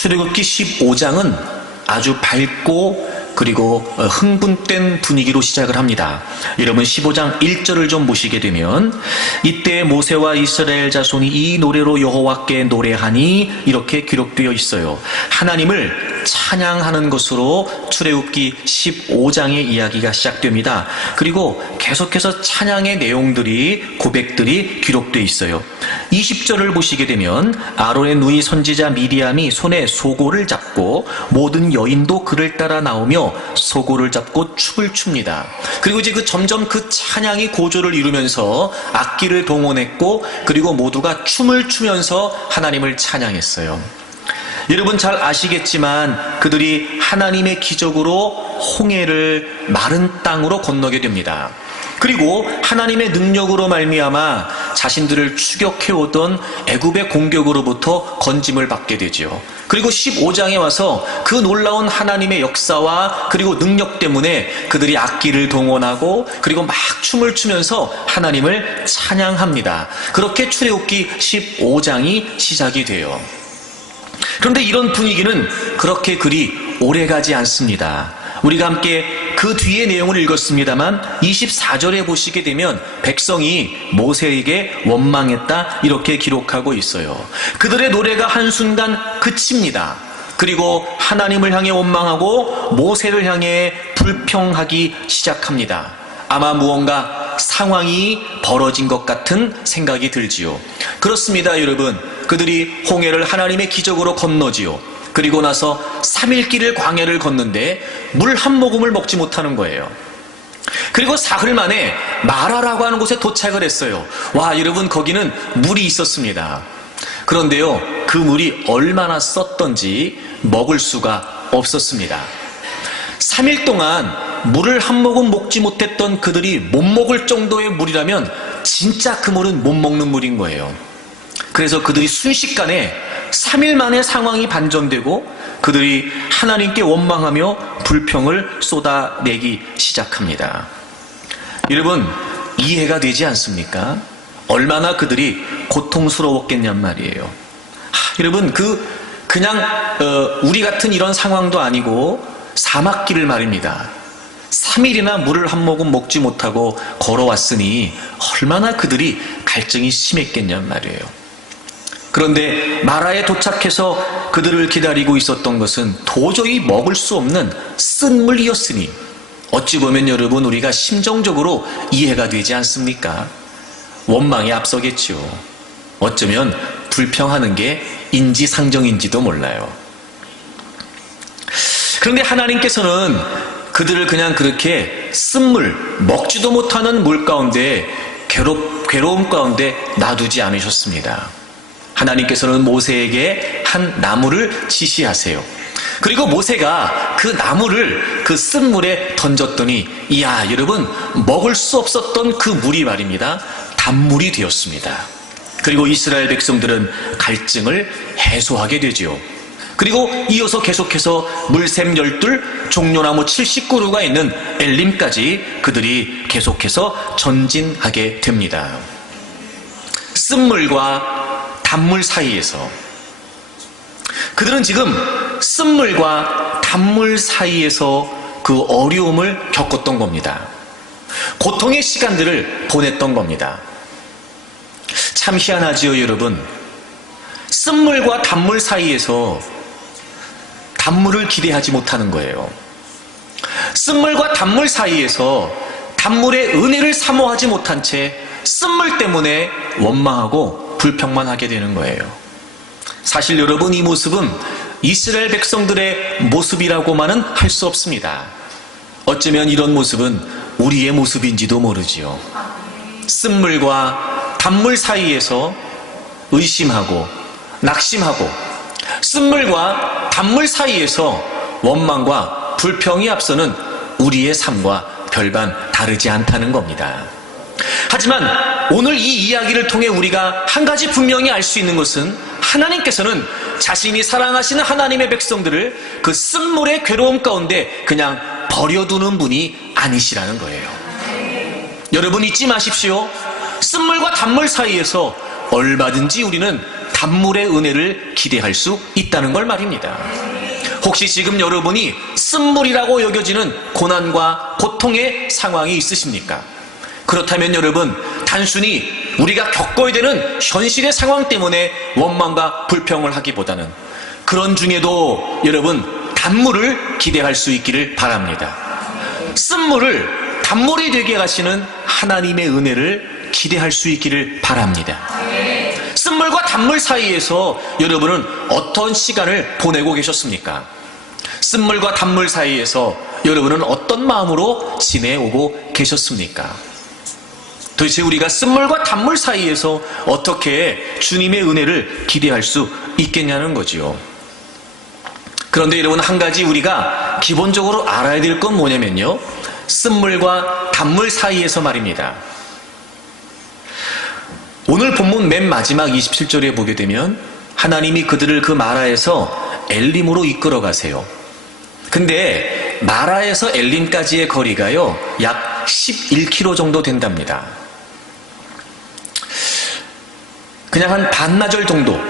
출애굽기 15장은 아주 밝고 그리고 흥분된 분위기로 시작을 합니다. 여러분 15장 1절을 좀 보시게 되면 이때 모세와 이스라엘 자손이 이 노래로 여호와께 노래하니 이렇게 기록되어 있어요. 하나님을 찬양하는 것으로 출애굽기 15장의 이야기가 시작됩니다. 그리고 계속해서 찬양의 내용들이 고백들이 기록되어 있어요. 20절을 보시게 되면 아론의 누이 선지자 미리암이 손에 소고를 잡고 모든 여인도 그를 따라 나오며 소고를 잡고 춤을 춥니다. 그리고 이제 점점 그 찬양이 고조를 이루면서 악기를 동원했고 그리고 모두가 춤을 추면서 하나님을 찬양했어요. 여러분 잘 아시겠지만 그들이 하나님의 기적으로 홍해를 마른 땅으로 건너게 됩니다. 그리고 하나님의 능력으로 말미암아 자신들을 추격해오던 애굽의 공격으로부터 건짐을 받게 되죠. 그리고 15장에 와서 그 놀라운 하나님의 역사와 그리고 능력 때문에 그들이 악기를 동원하고 그리고 막 춤을 추면서 하나님을 찬양합니다. 그렇게 출애굽기 15장이 시작이 돼요. 그런데 이런 분위기는 그렇게 그리 오래가지 않습니다. 우리가 함께 그 뒤의 내용을 읽었습니다만 24절에 보시게 되면 백성이 모세에게 원망했다 이렇게 기록하고 있어요. 그들의 노래가 한순간 그칩니다. 그리고 하나님을 향해 원망하고 모세를 향해 불평하기 시작합니다. 아마 무언가 상황이 벌어진 것 같은 생각이 들지요. 그렇습니다, 여러분. 그들이 홍해를 하나님의 기적으로 건너지요. 그리고 나서 3일 길을 광야를 걷는데 물 한 모금을 먹지 못하는 거예요. 그리고 사흘 만에 마라라고 하는 곳에 도착을 했어요. 와, 여러분, 거기는 물이 있었습니다. 그런데요, 그 물이 얼마나 썼던지 먹을 수가 없었습니다. 3일 동안 물을 한 모금 먹지 못했던 그들이 못 먹을 정도의 물이라면 진짜 그 물은 못 먹는 물인 거예요. 그래서 그들이 순식간에 3일 만에 상황이 반전되고 그들이 하나님께 원망하며 불평을 쏟아내기 시작합니다. 여러분, 이해가 되지 않습니까? 얼마나 그들이 고통스러웠겠냔 말이에요. 여러분, 그냥 우리 같은 이런 상황도 아니고 사막길을 말입니다. 3일이나 물을 한 모금 먹지 못하고 걸어왔으니 얼마나 그들이 갈증이 심했겠냔 말이에요. 그런데 마라에 도착해서 그들을 기다리고 있었던 것은 도저히 먹을 수 없는 쓴 물이었으니 어찌 보면 여러분 우리가 심정적으로 이해가 되지 않습니까? 원망이 앞서겠죠. 어쩌면 불평하는 게 인지상정인지도 몰라요. 그런데 하나님께서는 그들을 그냥 그렇게 쓴물, 먹지도 못하는 물 가운데 괴로움 가운데 놔두지 않으셨습니다. 하나님께서는 모세에게 한 나무를 지시하세요. 그리고 모세가 그 나무를 그 쓴물에 던졌더니 이야, 여러분, 먹을 수 없었던 그 물이 말입니다, 단물이 되었습니다. 그리고 이스라엘 백성들은 갈증을 해소하게 되지요. 그리고 이어서 계속해서 물샘 12, 종려나무 70그루가 있는 엘림까지 그들이 계속해서 전진하게 됩니다. 쓴물과 단물 사이에서 그들은 지금 쓴물과 단물 사이에서 그 어려움을 겪었던 겁니다. 고통의 시간들을 보냈던 겁니다. 참 희한하지요, 여러분. 쓴물과 단물 사이에서 단물을 기대하지 못하는 거예요. 쓴물과 단물 사이에서 단물의 은혜를 사모하지 못한 채 쓴물 때문에 원망하고 불평만 하게 되는 거예요. 사실 여러분, 이 모습은 이스라엘 백성들의 모습이라고만은 할 수 없습니다. 어쩌면 이런 모습은 우리의 모습인지도 모르지요. 쓴물과 단물 사이에서 의심하고 낙심하고 쓴물과 단물 사이에서 원망과 불평이 앞서는 우리의 삶과 별반 다르지 않다는 겁니다. 하지만 오늘 이 이야기를 통해 우리가 한 가지 분명히 알 수 있는 것은 하나님께서는 자신이 사랑하시는 하나님의 백성들을 그 쓴물의 괴로움 가운데 그냥 버려두는 분이 아니시라는 거예요. 여러분, 잊지 마십시오. 쓴물과 단물 사이에서 얼마든지 우리는 단물의 은혜를 기대할 수 있다는 걸 말입니다. 혹시 지금 여러분이 쓴물이라고 여겨지는 고난과 고통의 상황이 있으십니까? 그렇다면 여러분, 단순히 우리가 겪어야 되는 현실의 상황 때문에 원망과 불평을 하기보다는 그런 중에도 여러분, 단물을 기대할 수 있기를 바랍니다. 쓴물을 단물이 되게 하시는 하나님의 은혜를 기대할 수 있기를 바랍니다. 쓴물과 단물 사이에서 여러분은 어떤 시간을 보내고 계셨습니까? 쓴물과 단물 사이에서 여러분은 어떤 마음으로 지내오고 계셨습니까? 도대체 우리가 쓴물과 단물 사이에서 어떻게 주님의 은혜를 기대할 수 있겠냐는 거지요. 그런데 여러분, 한 가지 우리가 기본적으로 알아야 될 건 뭐냐면요, 쓴물과 단물 사이에서 말입니다. 오늘 본문 맨 마지막 27절에 보게 되면 하나님이 그들을 그 마라에서 엘림으로 이끌어 가세요. 근데 마라에서 엘림까지의 거리가요, 약 11km 정도 된답니다. 그냥 한 반나절 정도,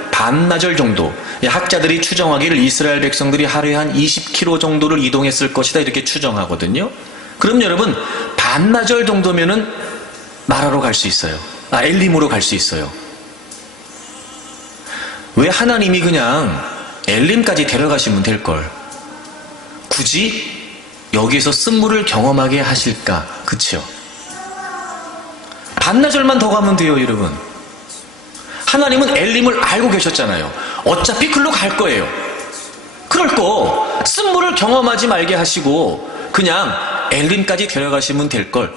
학자들이 추정하기를 이스라엘 백성들이 하루에 한 20km 정도를 이동했을 것이다, 이렇게 추정하거든요. 그럼 여러분, 반나절 정도면은 마라로 갈 수 있어요. 엘림으로 갈 수 있어요. 왜 하나님이 그냥 엘림까지 데려가시면 될걸 굳이 여기서 쓴물을 경험하게 하실까? 그치요? 반나절만 더 가면 돼요, 여러분. 하나님은 엘림을 알고 계셨잖아요. 어차피 글로 갈 거예요. 그럴 거 쓴물을 경험하지 말게 하시고 그냥 엘림까지 데려가시면 될걸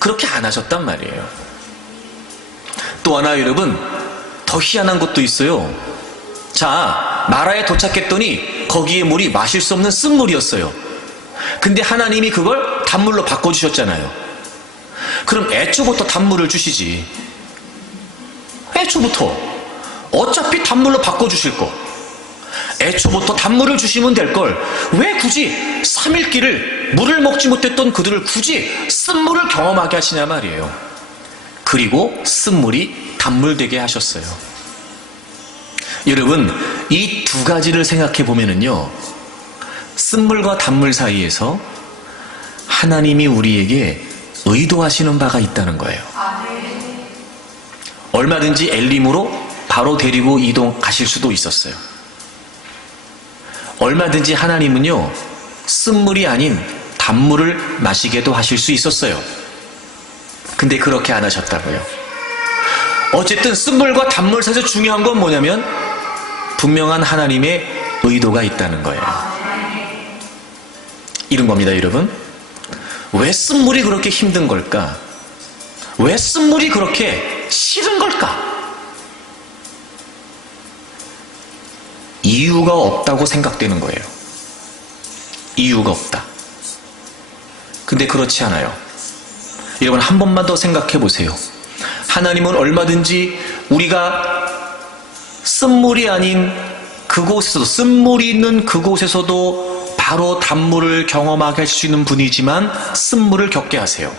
그렇게 안 하셨단 말이에요. 또 하나 여러분, 더 희한한 것도 있어요. 자, 마라에 도착했더니 거기에 물이 마실 수 없는 쓴물이었어요. 근데 하나님이 그걸 단물로 바꿔주셨잖아요. 그럼 애초부터 단물을 주시지. 애초부터 어차피 단물로 바꿔주실 거 애초부터 단물을 주시면 될걸 왜 굳이 3일길을 물을 먹지 못했던 그들을 굳이 쓴물을 경험하게 하시냐 말이에요. 그리고 쓴물이 단물 되게 하셨어요. 여러분, 이 두 가지를 생각해 보면은요, 쓴물과 단물 사이에서 하나님이 우리에게 의도하시는 바가 있다는 거예요. 얼마든지 엘림으로 바로 데리고 가실 수도 있었어요. 얼마든지 하나님은요, 쓴물이 아닌 단물을 마시게도 하실 수 있었어요. 근데 그렇게 안 하셨다고요. 어쨌든 쓴물과 단물 사이에서 중요한 건 뭐냐면 분명한 하나님의 의도가 있다는 거예요. 이런 겁니다, 여러분. 왜 쓴물이 그렇게 힘든 걸까? 왜 쓴물이 그렇게 싫은 걸까? 이유가 없다고 생각되는 거예요. 이유가 없다. 근데 그렇지 않아요. 여러분, 한 번만 더 생각해 보세요. 하나님은 얼마든지 우리가 쓴물이 아닌 그곳에서도, 쓴물이 있는 그곳에서도 바로 단물을 경험하게 할 수 있는 분이지만 쓴물을 겪게 하세요.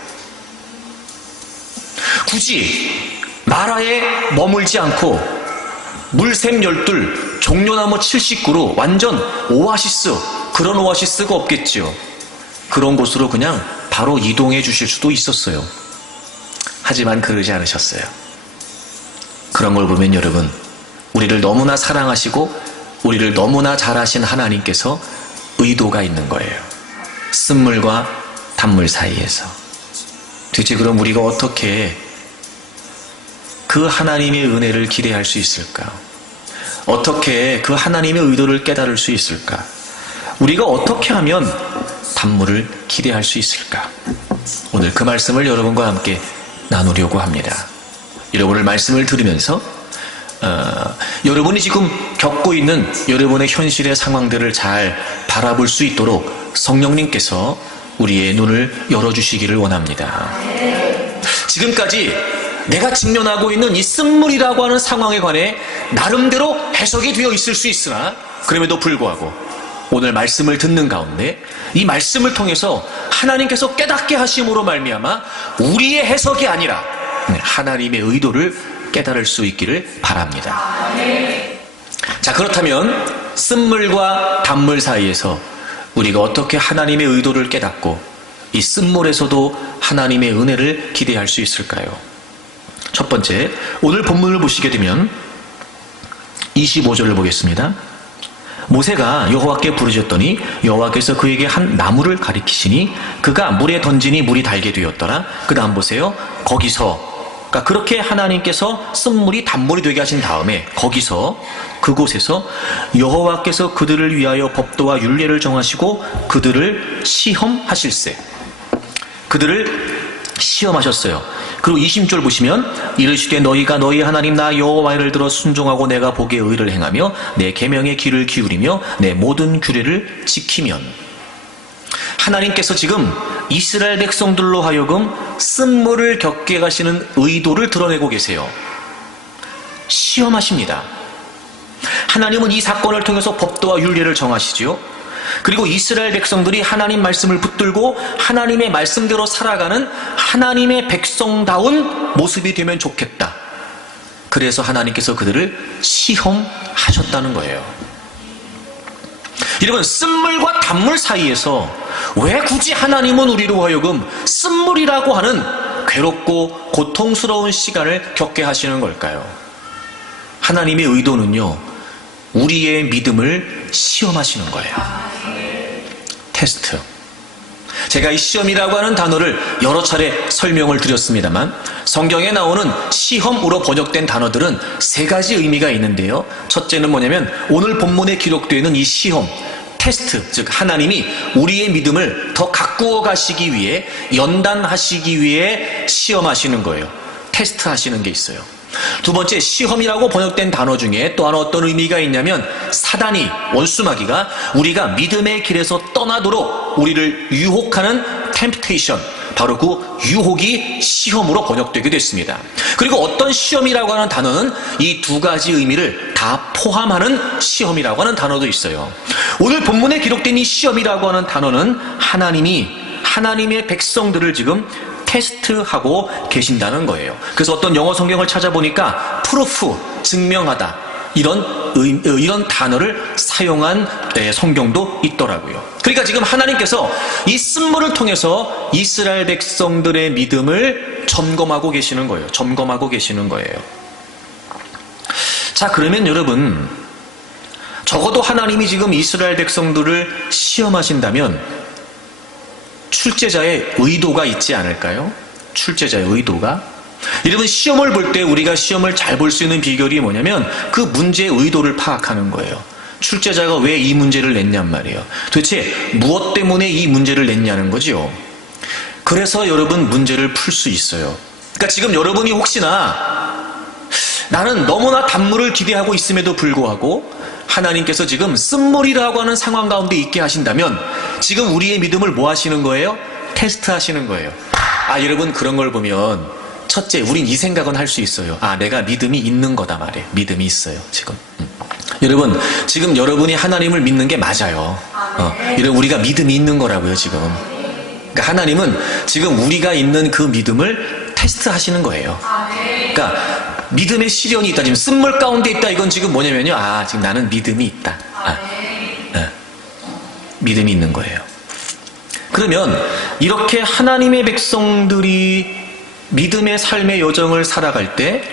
굳이 마라에 머물지 않고 물샘 12, 종려나무 70그루 완전 오아시스, 그런 오아시스가 없겠죠. 그런 곳으로 그냥 바로 이동해 주실 수도 있었어요. 하지만 그러지 않으셨어요. 그런 걸 보면 여러분, 우리를 너무나 사랑하시고 우리를 너무나 잘하신 하나님께서 의도가 있는 거예요. 쓴물과 단물 사이에서. 도대체 그럼 우리가 어떻게 그 하나님의 은혜를 기대할 수 있을까? 어떻게 그 하나님의 의도를 깨달을 수 있을까? 우리가 어떻게 하면 단물을 기대할 수 있을까? 오늘 그 말씀을 여러분과 함께 나누려고 합니다. 여러분을 말씀을 들으면서 여러분이 지금 겪고 있는 여러분의 현실의 상황들을 잘 바라볼 수 있도록 성령님께서 우리의 눈을 열어주시기를 원합니다. 지금까지 내가 직면하고 있는 이 쓴물이라고 하는 상황에 관해 나름대로 해석이 되어 있을 수 있으나 그럼에도 불구하고 오늘 말씀을 듣는 가운데 이 말씀을 통해서 하나님께서 깨닫게 하심으로 말미암아 우리의 해석이 아니라 하나님의 의도를 깨달을 수 있기를 바랍니다. 자, 그렇다면 쓴물과 단물 사이에서 우리가 어떻게 하나님의 의도를 깨닫고 이 쓴물에서도 하나님의 은혜를 기대할 수 있을까요? 첫 번째, 오늘 본문을 보시게 되면 25절을 보겠습니다. 모세가 여호와께 부르짖었더니 여호와께서 그에게 한 나무를 가리키시니 그가 물에 던지니 물이 달게 되었더라. 그 다음 보세요. 거기서, 그러니까 그렇게 하나님께서 쓴물이 단물이 되게 하신 다음에 거기서, 그곳에서 여호와께서 그들을 위하여 법도와 율례를 정하시고 그들을 시험하실세. 그들을 시험하셨어요. 그리고 20절 보시면 이르시되 너희가 너희 하나님 나 여호와를 들어 순종하고 내가 보기에 의를 행하며 내 계명에 귀를 기울이며 내 모든 규례를 지키면. 하나님께서 지금 이스라엘 백성들로 하여금 쓴물을 겪게 가시는 의도를 드러내고 계세요. 시험하십니다. 하나님은 이 사건을 통해서 법도와 율례를 정하시지요. 그리고 이스라엘 백성들이 하나님 말씀을 붙들고 하나님의 말씀대로 살아가는 하나님의 백성다운 모습이 되면 좋겠다. 그래서 하나님께서 그들을 시험하셨다는 거예요. 여러분, 쓴물과 단물 사이에서 왜 굳이 하나님은 우리로 하여금 쓴물이라고 하는 괴롭고 고통스러운 시간을 겪게 하시는 걸까요? 하나님의 의도는요, 우리의 믿음을 시험하시는 거예요. 테스트. 제가 이 시험이라고 하는 단어를 여러 차례 설명을 드렸습니다만 성경에 나오는 시험으로 번역된 단어들은 세 가지 의미가 있는데요. 첫째는 뭐냐면 오늘 본문에 기록되어 있는 이 시험, 테스트, 즉 하나님이 우리의 믿음을 더 가꾸어 가시기 위해, 연단하시기 위해 시험하시는 거예요. 테스트 하시는 게 있어요. 두 번째, 시험이라고 번역된 단어 중에 또 하나 어떤 의미가 있냐면 사단이, 원수마귀가 우리가 믿음의 길에서 떠나도록 우리를 유혹하는 temptation, 바로 그 유혹이 시험으로 번역되게 됐습니다. 그리고 어떤 시험이라고 하는 단어는 이 두 가지 의미를 다 포함하는 시험이라고 하는 단어도 있어요. 오늘 본문에 기록된 이 시험이라고 하는 단어는 하나님이 하나님의 백성들을 지금 테스트하고 계신다는 거예요. 그래서 어떤 영어 성경을 찾아보니까 proof, 증명하다, 이런 단어를 사용한 성경도 있더라고요. 그러니까 지금 하나님께서 이 쓴물을 통해서 이스라엘 백성들의 믿음을 점검하고 계시는 거예요. 점검하고 계시는 거예요. 자, 그러면 여러분, 적어도 하나님이 지금 이스라엘 백성들을 시험하신다면 출제자의 의도가 있지 않을까요? 출제자의 의도가. 여러분, 시험을 볼 때 우리가 시험을 잘 볼 수 있는 비결이 뭐냐면 그 문제의 의도를 파악하는 거예요. 출제자가 왜 이 문제를 냈냔 말이에요. 도대체 무엇 때문에 이 문제를 냈냐는 거죠. 그래서 여러분 문제를 풀 수 있어요. 그러니까 지금 여러분이 혹시나 나는 너무나 단물을 기대하고 있음에도 불구하고 하나님께서 지금 쓴물이라고 하는 상황 가운데 있게 하신다면 지금 우리의 믿음을 뭐 하시는 거예요? 테스트 하시는 거예요. 아, 여러분, 그런 걸 보면 첫째, 우린 이 생각은 할 수 있어요. 아, 내가 믿음이 있는 거다 말이에요. 믿음이 있어요, 지금. 여러분, 지금 여러분이 하나님을 믿는 게 맞아요. 이런 우리가 믿음이 있는 거라고요, 지금. 그러니까 하나님은 지금 우리가 있는 그 믿음을 테스트 하시는 거예요. 그러니까 믿음의 시련이 있다, 지금 쓴물 가운데 있다, 이건 지금 뭐냐면요, 아, 지금 나는 믿음이 있다. 믿음이 있는 거예요. 그러면 이렇게 하나님의 백성들이 믿음의 삶의 여정을 살아갈 때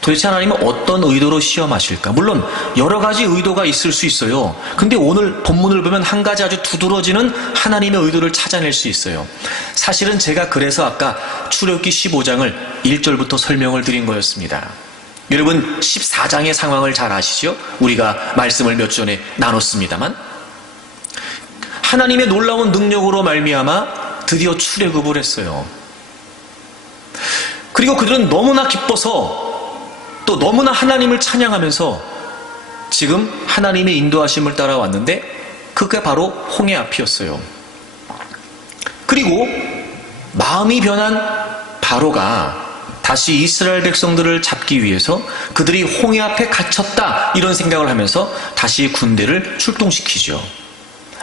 도대체 하나님은 어떤 의도로 시험하실까? 물론 여러 가지 의도가 있을 수 있어요. 근데 오늘 본문을 보면 한 가지 아주 두드러지는 하나님의 의도를 찾아낼 수 있어요. 사실은 제가 그래서 아까 출애굽기 15장을 1절부터 설명을 드린 거였습니다. 여러분, 14장의 상황을 잘 아시죠? 우리가 말씀을 몇 주 전에 나눴습니다만 하나님의 놀라운 능력으로 말미암아 드디어 출애굽을 했어요. 그리고 그들은 너무나 기뻐서 또 너무나 하나님을 찬양하면서 지금 하나님의 인도하심을 따라왔는데 그게 바로 홍해 앞이었어요. 그리고 마음이 변한 바로가 다시 이스라엘 백성들을 잡기 위해서 그들이 홍해 앞에 갇혔다, 이런 생각을 하면서 다시 군대를 출동시키죠.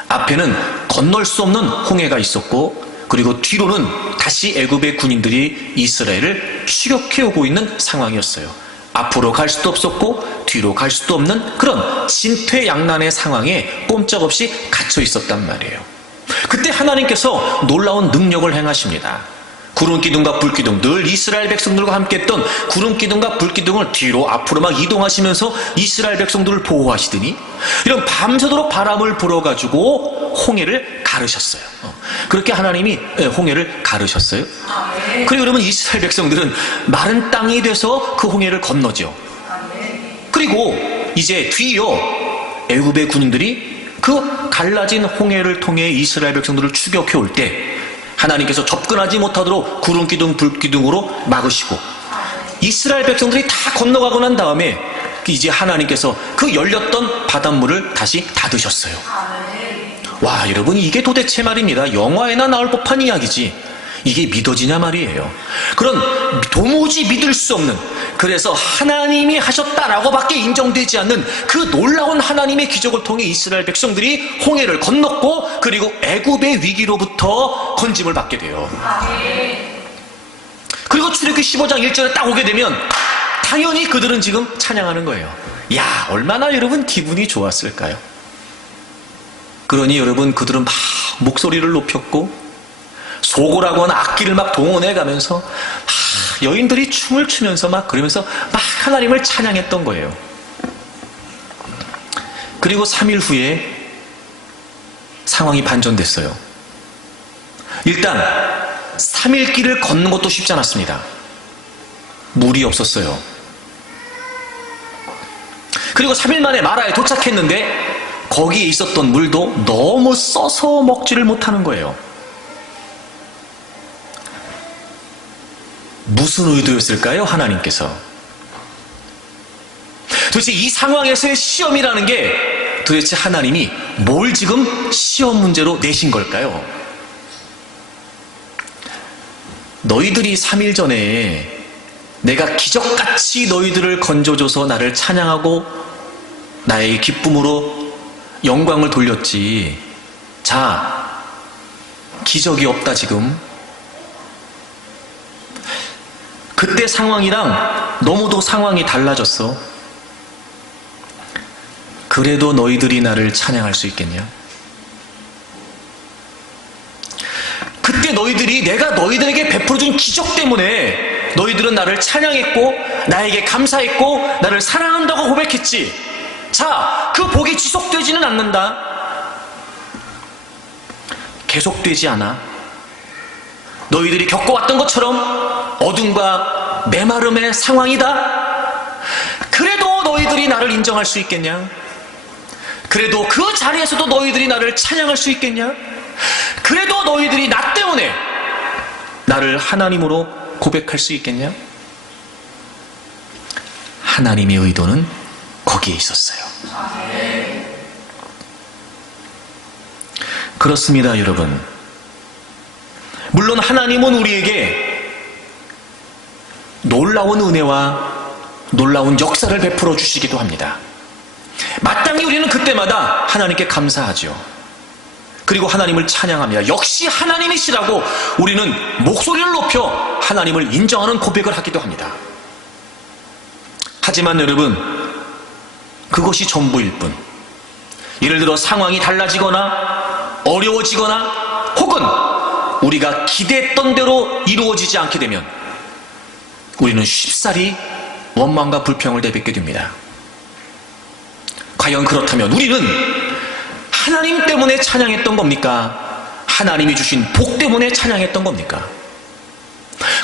앞에는 건널 수 없는 홍해가 있었고 그리고 뒤로는 다시 애굽의 군인들이 이스라엘을 추격해 오고 있는 상황이었어요. 앞으로 갈 수도 없었고 뒤로 갈 수도 없는 그런 진퇴양난의 상황에 꼼짝없이 갇혀 있었단 말이에요. 그때 하나님께서 놀라운 능력을 행하십니다. 구름기둥과 불기둥, 늘 이스라엘 백성들과 함께했던 구름기둥과 불기둥을 뒤로 앞으로 막 이동하시면서 이스라엘 백성들을 보호하시더니 이런 밤새도록 바람을 불어가지고 홍해를 가르셨어요. 그렇게 하나님이 홍해를 가르셨어요. 그리고 여러분, 이스라엘 백성들은 마른 땅이 돼서 그 홍해를 건너죠. 그리고 이제 뒤이어 애굽의 군인들이 그 갈라진 홍해를 통해 이스라엘 백성들을 추격해 올 때 하나님께서 접근하지 못하도록 구름기둥 불기둥으로 막으시고 이스라엘 백성들이 다 건너가고 난 다음에 이제 하나님께서 그 열렸던 바닷물을 다시 닫으셨어요. 와, 여러분, 이게 도대체 말입니다, 영화에나 나올 법한 이야기지 이게 믿어지냐 말이에요. 그런 도무지 믿을 수 없는, 그래서 하나님이 하셨다라고 밖에 인정되지 않는 그 놀라운 하나님의 기적을 통해 이스라엘 백성들이 홍해를 건넜고 그리고 애굽의 위기로부터 건짐을 받게 돼요. 그리고 출애굽기 15장 1절에 딱 오게 되면 당연히 그들은 지금 찬양하는 거예요. 야, 얼마나 여러분 기분이 좋았을까요? 그러니 여러분, 그들은 막 목소리를 높였고 소고라고 하는 악기를 막 동원해 가면서 여인들이 춤을 추면서 막 그러면서 막 하나님을 찬양했던 거예요. 그리고 3일 후에 상황이 반전됐어요. 일단 3일 길을 걷는 것도 쉽지 않았습니다. 물이 없었어요. 그리고 3일 만에 마라에 도착했는데 거기에 있었던 물도 너무 써서 먹지를 못하는 거예요. 무슨 의도였을까요? 하나님께서 도대체 이 상황에서의 시험이라는 게 도대체 하나님이 뭘 지금 시험 문제로 내신 걸까요? 너희들이 3일 전에 내가 기적같이 너희들을 건져줘서 나를 찬양하고 나의 기쁨으로 영광을 돌렸지. 자, 기적이 없다 지금. 그때 상황이랑 너무도 상황이 달라졌어. 그래도 너희들이 나를 찬양할 수 있겠냐? 그때 너희들이 내가 너희들에게 베풀어준 기적 때문에 너희들은 나를 찬양했고 나에게 감사했고 나를 사랑한다고 고백했지. 자, 그 복이 지속되지는 않는다. 계속되지 않아. 너희들이 겪어왔던 것처럼 어둠과 메마름의 상황이다. 그래도 너희들이 나를 인정할 수 있겠냐? 그래도 그 자리에서도 너희들이 나를 찬양할 수 있겠냐? 그래도 너희들이 나 때문에 나를 하나님으로 고백할 수 있겠냐? 하나님의 의도는 거기에 있었어요. 그렇습니다, 여러분. 물론 하나님은 우리에게 놀라운 은혜와 놀라운 역사를 베풀어 주시기도 합니다. 마땅히 우리는 그때마다 하나님께 감사하죠. 그리고 하나님을 찬양합니다. 역시 하나님이시라고 우리는 목소리를 높여 하나님을 인정하는 고백을 하기도 합니다. 하지만 여러분, 그것이 전부일 뿐, 예를 들어 상황이 달라지거나 어려워지거나 혹은 우리가 기대했던 대로 이루어지지 않게 되면 우리는 쉽사리 원망과 불평을 내뱉게 됩니다. 과연 그렇다면 우리는 하나님 때문에 찬양했던 겁니까? 하나님이 주신 복 때문에 찬양했던 겁니까?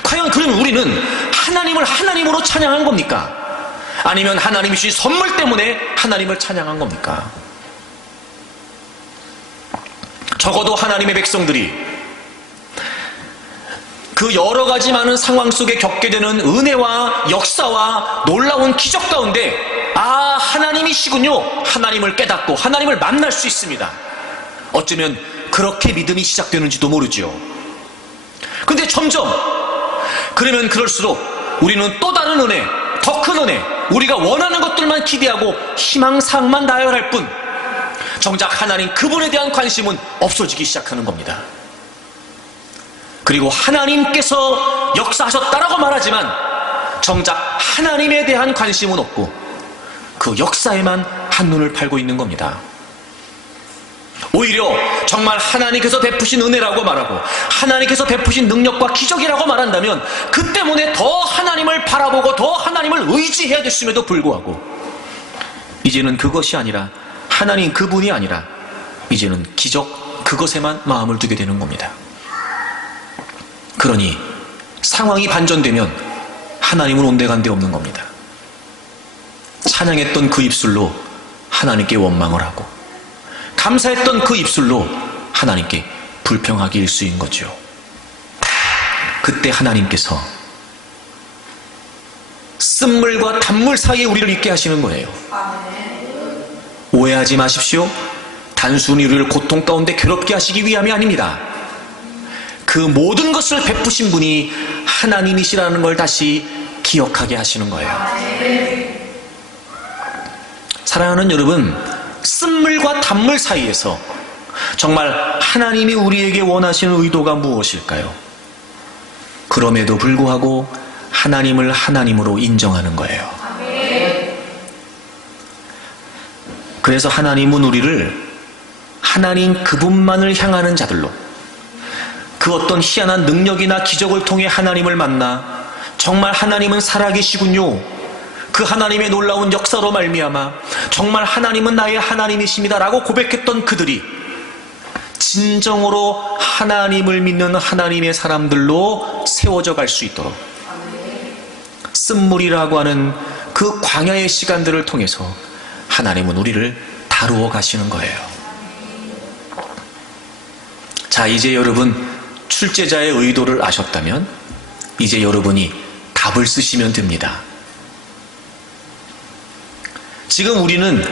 과연 그러면 우리는 하나님을 하나님으로 찬양한 겁니까? 아니면 하나님이 주신 선물 때문에 하나님을 찬양한 겁니까? 적어도 하나님의 백성들이 그 여러 가지 많은 상황 속에 겪게 되는 은혜와 역사와 놀라운 기적 가운데 아, 하나님이시군요. 하나님을 깨닫고 하나님을 만날 수 있습니다. 어쩌면 그렇게 믿음이 시작되는지도 모르죠. 근데 점점 그러면 그럴수록 우리는 또 다른 은혜, 더 큰 은혜, 우리가 원하는 것들만 기대하고 희망사항만 나열할 뿐 정작 하나님 그분에 대한 관심은 없어지기 시작하는 겁니다. 그리고 하나님께서 역사하셨다라고 말하지만 정작 하나님에 대한 관심은 없고 그 역사에만 한눈을 팔고 있는 겁니다. 오히려 정말 하나님께서 베푸신 은혜라고 말하고 하나님께서 베푸신 능력과 기적이라고 말한다면 그 때문에 더 하나님을 바라보고 더 하나님을 의지해야 됐음에도 불구하고 이제는 그것이 아니라 하나님 그분이 아니라 이제는 기적 그것에만 마음을 두게 되는 겁니다. 그러니 상황이 반전되면 하나님은 온데간데 없는 겁니다. 찬양했던 그 입술로 하나님께 원망을 하고 감사했던 그 입술로 하나님께 불평하기 일쑤인 거죠. 그때 하나님께서 쓴물과 단물 사이에 우리를 있게 하시는 거예요. 오해하지 마십시오. 단순히 우리를 고통 가운데 괴롭게 하시기 위함이 아닙니다. 그 모든 것을 베푸신 분이 하나님이시라는 걸 다시 기억하게 하시는 거예요. 사랑하는 여러분, 쓴물과 단물 사이에서 정말 하나님이 우리에게 원하시는 의도가 무엇일까요? 그럼에도 불구하고 하나님을 하나님으로 인정하는 거예요. 그래서 하나님은 우리를 하나님 그분만을 향하는 자들로 그 어떤 희한한 능력이나 기적을 통해 하나님을 만나 정말 하나님은 살아계시군요, 그 하나님의 놀라운 역사로 말미암아 정말 하나님은 나의 하나님이십니다 라고 고백했던 그들이 진정으로 하나님을 믿는 하나님의 사람들로 세워져 갈 수 있도록 쓴물이라고 하는 그 광야의 시간들을 통해서 하나님은 우리를 다루어 가시는 거예요. 자, 이제 여러분 출제자의 의도를 아셨다면 이제 여러분이 답을 쓰시면 됩니다. 지금 우리는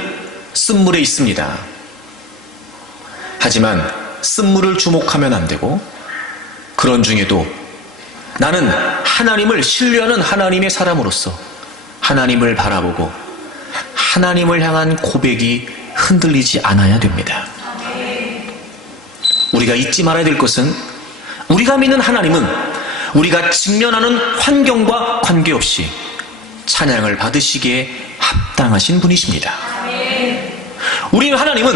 쓴물에 있습니다. 하지만 쓴물을 주목하면 안 되고 그런 중에도 나는 하나님을 신뢰하는 하나님의 사람으로서 하나님을 바라보고 하나님을 향한 고백이 흔들리지 않아야 됩니다. 우리가 잊지 말아야 될 것은 우리가 믿는 하나님은 우리가 직면하는 환경과 관계없이 찬양을 받으시기에 합당하신 분이십니다. 우리는 하나님은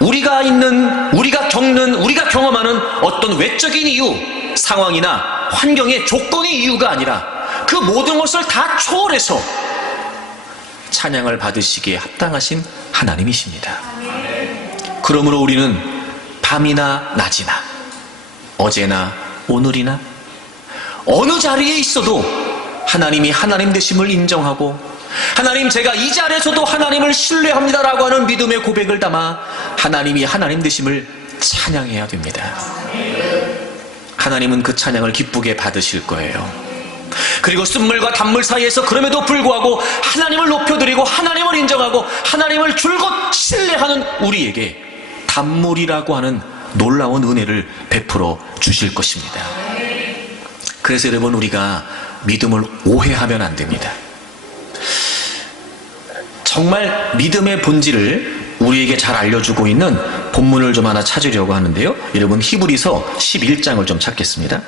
우리가 있는, 우리가 겪는, 우리가 경험하는 어떤 외적인 이유, 상황이나 환경의 조건의 이유가 아니라 그 모든 것을 다 초월해서 찬양을 받으시기에 합당하신 하나님이십니다. 그러므로 우리는 밤이나 낮이나 어제나 오늘이나 어느 자리에 있어도 하나님이 하나님 되심을 인정하고 하나님, 제가 이 자리에서도 하나님을 신뢰합니다라고 하는 믿음의 고백을 담아 하나님이 하나님 되심을 찬양해야 됩니다. 하나님은 그 찬양을 기쁘게 받으실 거예요. 그리고 쓴물과 단물 사이에서 그럼에도 불구하고 하나님을 높여드리고 하나님을 인정하고 하나님을 줄곧 신뢰하는 우리에게 단물이라고 하는 놀라운 은혜를 베풀어 주실 것입니다. 그래서 여러분, 우리가 믿음을 오해하면 안 됩니다. 정말 믿음의 본질을 우리에게 잘 알려주고 있는 본문을 좀 하나 찾으려고 하는데요. 여러분, 히브리서 11장을 좀 찾겠습니다.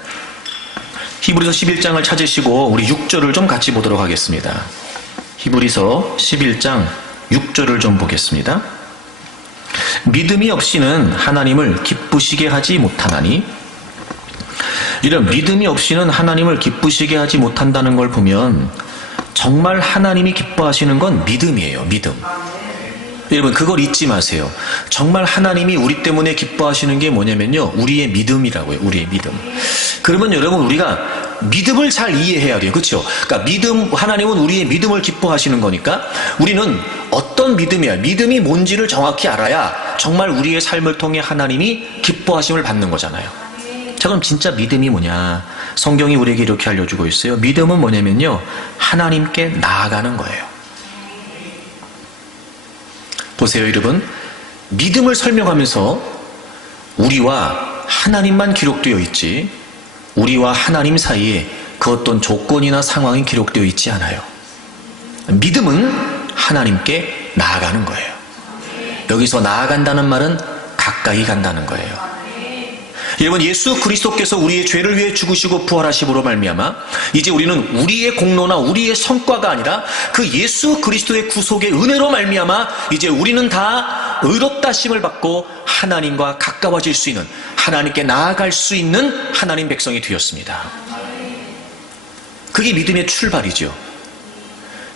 히브리서 11장을 찾으시고 우리 6절을 좀 같이 보도록 하겠습니다. 히브리서 11장 6절을 좀 보겠습니다. 믿음이 없이는 하나님을 기쁘시게 하지 못하나니, 이런 믿음이 없이는 하나님을 기쁘시게 하지 못한다는 걸 보면 정말 하나님이 기뻐하시는 건 믿음이에요. 믿음. 여러분, 그걸 잊지 마세요. 정말 하나님이 우리 때문에 기뻐하시는 게 뭐냐면요, 우리의 믿음이라고요. 우리의 믿음. 그러면 여러분, 우리가 믿음을 잘 이해해야 돼요. 그렇죠? 그러니까 믿음, 하나님은 우리의 믿음을 기뻐하시는 거니까 우리는 어떤 믿음이야, 믿음이 뭔지를 정확히 알아야 정말 우리의 삶을 통해 하나님이 기뻐하심을 받는 거잖아요. 자, 그럼 진짜 믿음이 뭐냐? 성경이 우리에게 이렇게 알려주고 있어요. 믿음은 뭐냐면요, 하나님께 나아가는 거예요. 보세요, 여러분. 믿음을 설명하면서 우리와 하나님만 기록되어 있지 우리와 하나님 사이에 그 어떤 조건이나 상황이 기록되어 있지 않아요. 믿음은 하나님께 나아가는 거예요. 여기서 나아간다는 말은 가까이 간다는 거예요. 여러분, 예수 그리스도께서 우리의 죄를 위해 죽으시고 부활하심으로 말미암아 이제 우리는 우리의 공로나 우리의 성과가 아니라 그 예수 그리스도의 구속의 은혜로 말미암아 이제 우리는 다 의롭다 심을 받고 하나님과 가까워질 수 있는, 하나님께 나아갈 수 있는 하나님 백성이 되었습니다. 그게 믿음의 출발이죠.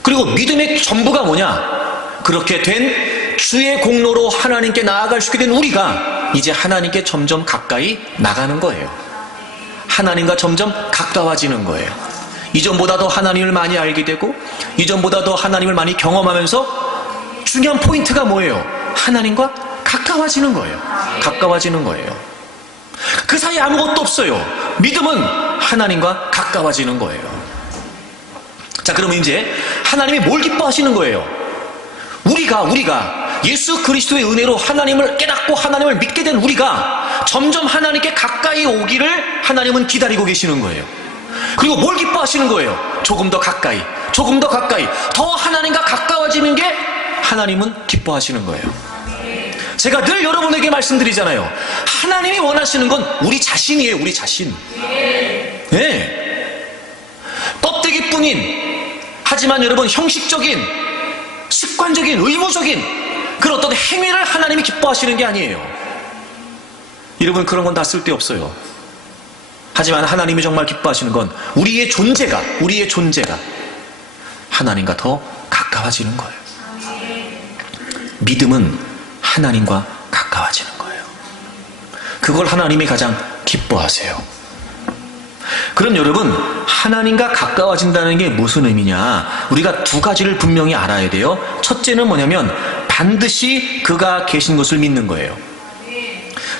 그리고 믿음의 전부가 뭐냐? 그렇게 된 주의 공로로 하나님께 나아갈 수 있게 된 우리가 이제 하나님께 점점 가까이 나가는 거예요. 하나님과 점점 가까워지는 거예요. 이전보다 더 하나님을 많이 알게 되고 이전보다 더 하나님을 많이 경험하면서 중요한 포인트가 뭐예요? 하나님과 가까워지는 거예요. 가까워지는 거예요. 그 사이에 아무것도 없어요. 믿음은 하나님과 가까워지는 거예요. 자, 그러면 이제 하나님이 뭘 기뻐하시는 거예요? 우리가 예수 그리스도의 은혜로 하나님을 깨닫고 하나님을 믿게 된 우리가 점점 하나님께 가까이 오기를 하나님은 기다리고 계시는 거예요. 그리고 뭘 기뻐하시는 거예요? 조금 더 가까이, 조금 더 가까이, 더 하나님과 가까워지는 게 하나님은 기뻐하시는 거예요. 제가 늘 여러분에게 말씀드리잖아요. 하나님이 원하시는 건 우리 자신이에요. 우리 자신. 네. 껍데기뿐인, 하지만 여러분 형식적인, 습관적인, 의무적인 그런 어떤 행위를 하나님이 기뻐하시는 게 아니에요. 여러분, 그런 건 다 쓸데없어요. 하지만 하나님이 정말 기뻐하시는 건 우리의 존재가 하나님과 더 가까워지는 거예요. 믿음은 하나님과 가까워지는 거예요. 그걸 하나님이 가장 기뻐하세요. 그럼 여러분, 하나님과 가까워진다는 게 무슨 의미냐? 우리가 두 가지를 분명히 알아야 돼요. 첫째는 뭐냐면 반드시 그가 계신 것을 믿는 거예요.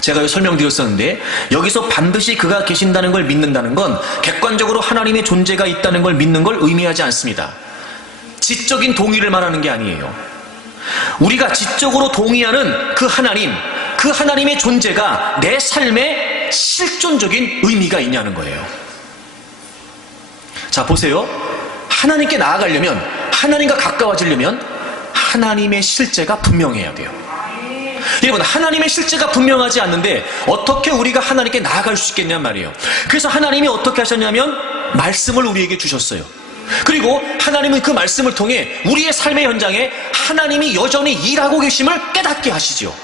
제가 설명드렸었는데 여기서 반드시 그가 계신다는 걸 믿는다는 건 객관적으로 하나님의 존재가 있다는 걸 믿는 걸 의미하지 않습니다. 지적인 동의를 말하는 게 아니에요. 우리가 지적으로 동의하는 그 하나님의 존재가 내 삶에 실존적인 의미가 있냐는 거예요. 자, 보세요. 하나님께 나아가려면, 하나님과 가까워지려면 하나님의 실제가 분명해야 돼요. 여러분, 하나님의 실제가 분명하지 않는데 어떻게 우리가 하나님께 나아갈 수 있겠냔 말이에요. 그래서 하나님이 어떻게 하셨냐면 말씀을 우리에게 주셨어요. 그리고 하나님은 그 말씀을 통해 우리의 삶의 현장에 하나님이 여전히 일하고 계심을 깨닫게 하시죠.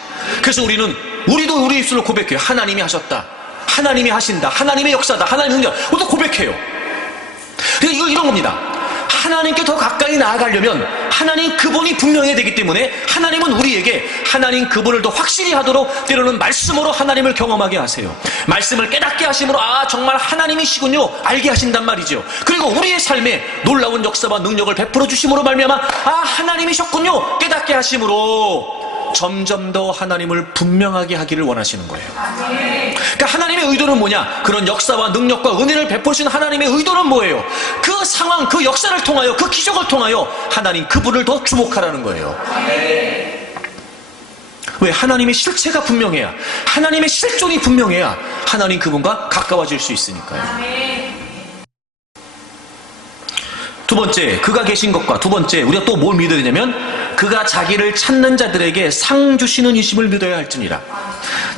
그래서 우리도 우리 입술로 고백해요. 하나님이 하셨다, 하나님이 하신다, 하나님의 역사다, 하나님의 능력, 우리도 고백해요. 그러니까 이런 겁니다. 하나님께 더 가까이 나아가려면 하나님 그분이 분명해야 되기 때문에 하나님은 우리에게 하나님 그분을 더 확실히 하도록 때로는 말씀으로 하나님을 경험하게 하세요. 말씀을 깨닫게 하심으로 정말 하나님이시군요 알게 하신단 말이죠. 그리고 우리의 삶에 놀라운 역사와 능력을 베풀어 주심으로 말미암아 하나님이셨군요 깨닫게 하심으로 점점 더 하나님을 분명하게 하기를 원하시는 거예요. 그러니까 하나님의 의도는 뭐냐? 그런 역사와 능력과 은혜를 베푸신 하나님의 의도는 뭐예요? 그 상황, 그 역사를 통하여, 그 기적을 통하여 하나님 그분을 더 주목하라는 거예요. 왜? 하나님의 실체가 분명해야, 하나님의 실존이 분명해야 하나님 그분과 가까워질 수 있으니까요. 두 번째, 그가 계신 것과 두 번째, 우리가 또 뭘 믿어야 되냐면 그가 자기를 찾는 자들에게 상 주시는 이심을 믿어야 할지니라.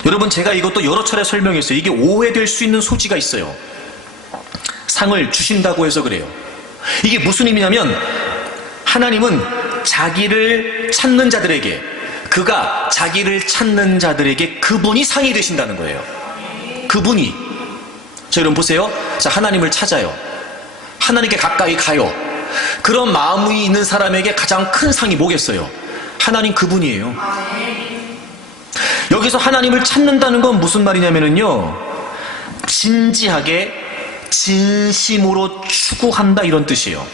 여러분, 제가 이것도 여러 차례 설명했어요. 이게 오해될 수 있는 소지가 있어요. 상을 주신다고 해서 그래요. 이게 무슨 의미냐면 하나님은 자기를 찾는 자들에게, 그가 자기를 찾는 자들에게 그분이 상이 되신다는 거예요. 그분이. 자, 여러분 보세요. 자, 하나님을 찾아요. 하나님께 가까이 가요. 그런 마음이 있는 사람에게 가장 큰 상이 뭐겠어요? 하나님 그분이에요. 여기서 하나님을 찾는다는 건 무슨 말이냐면요, 진지하게 진심으로 추구한다 이런 뜻이에요.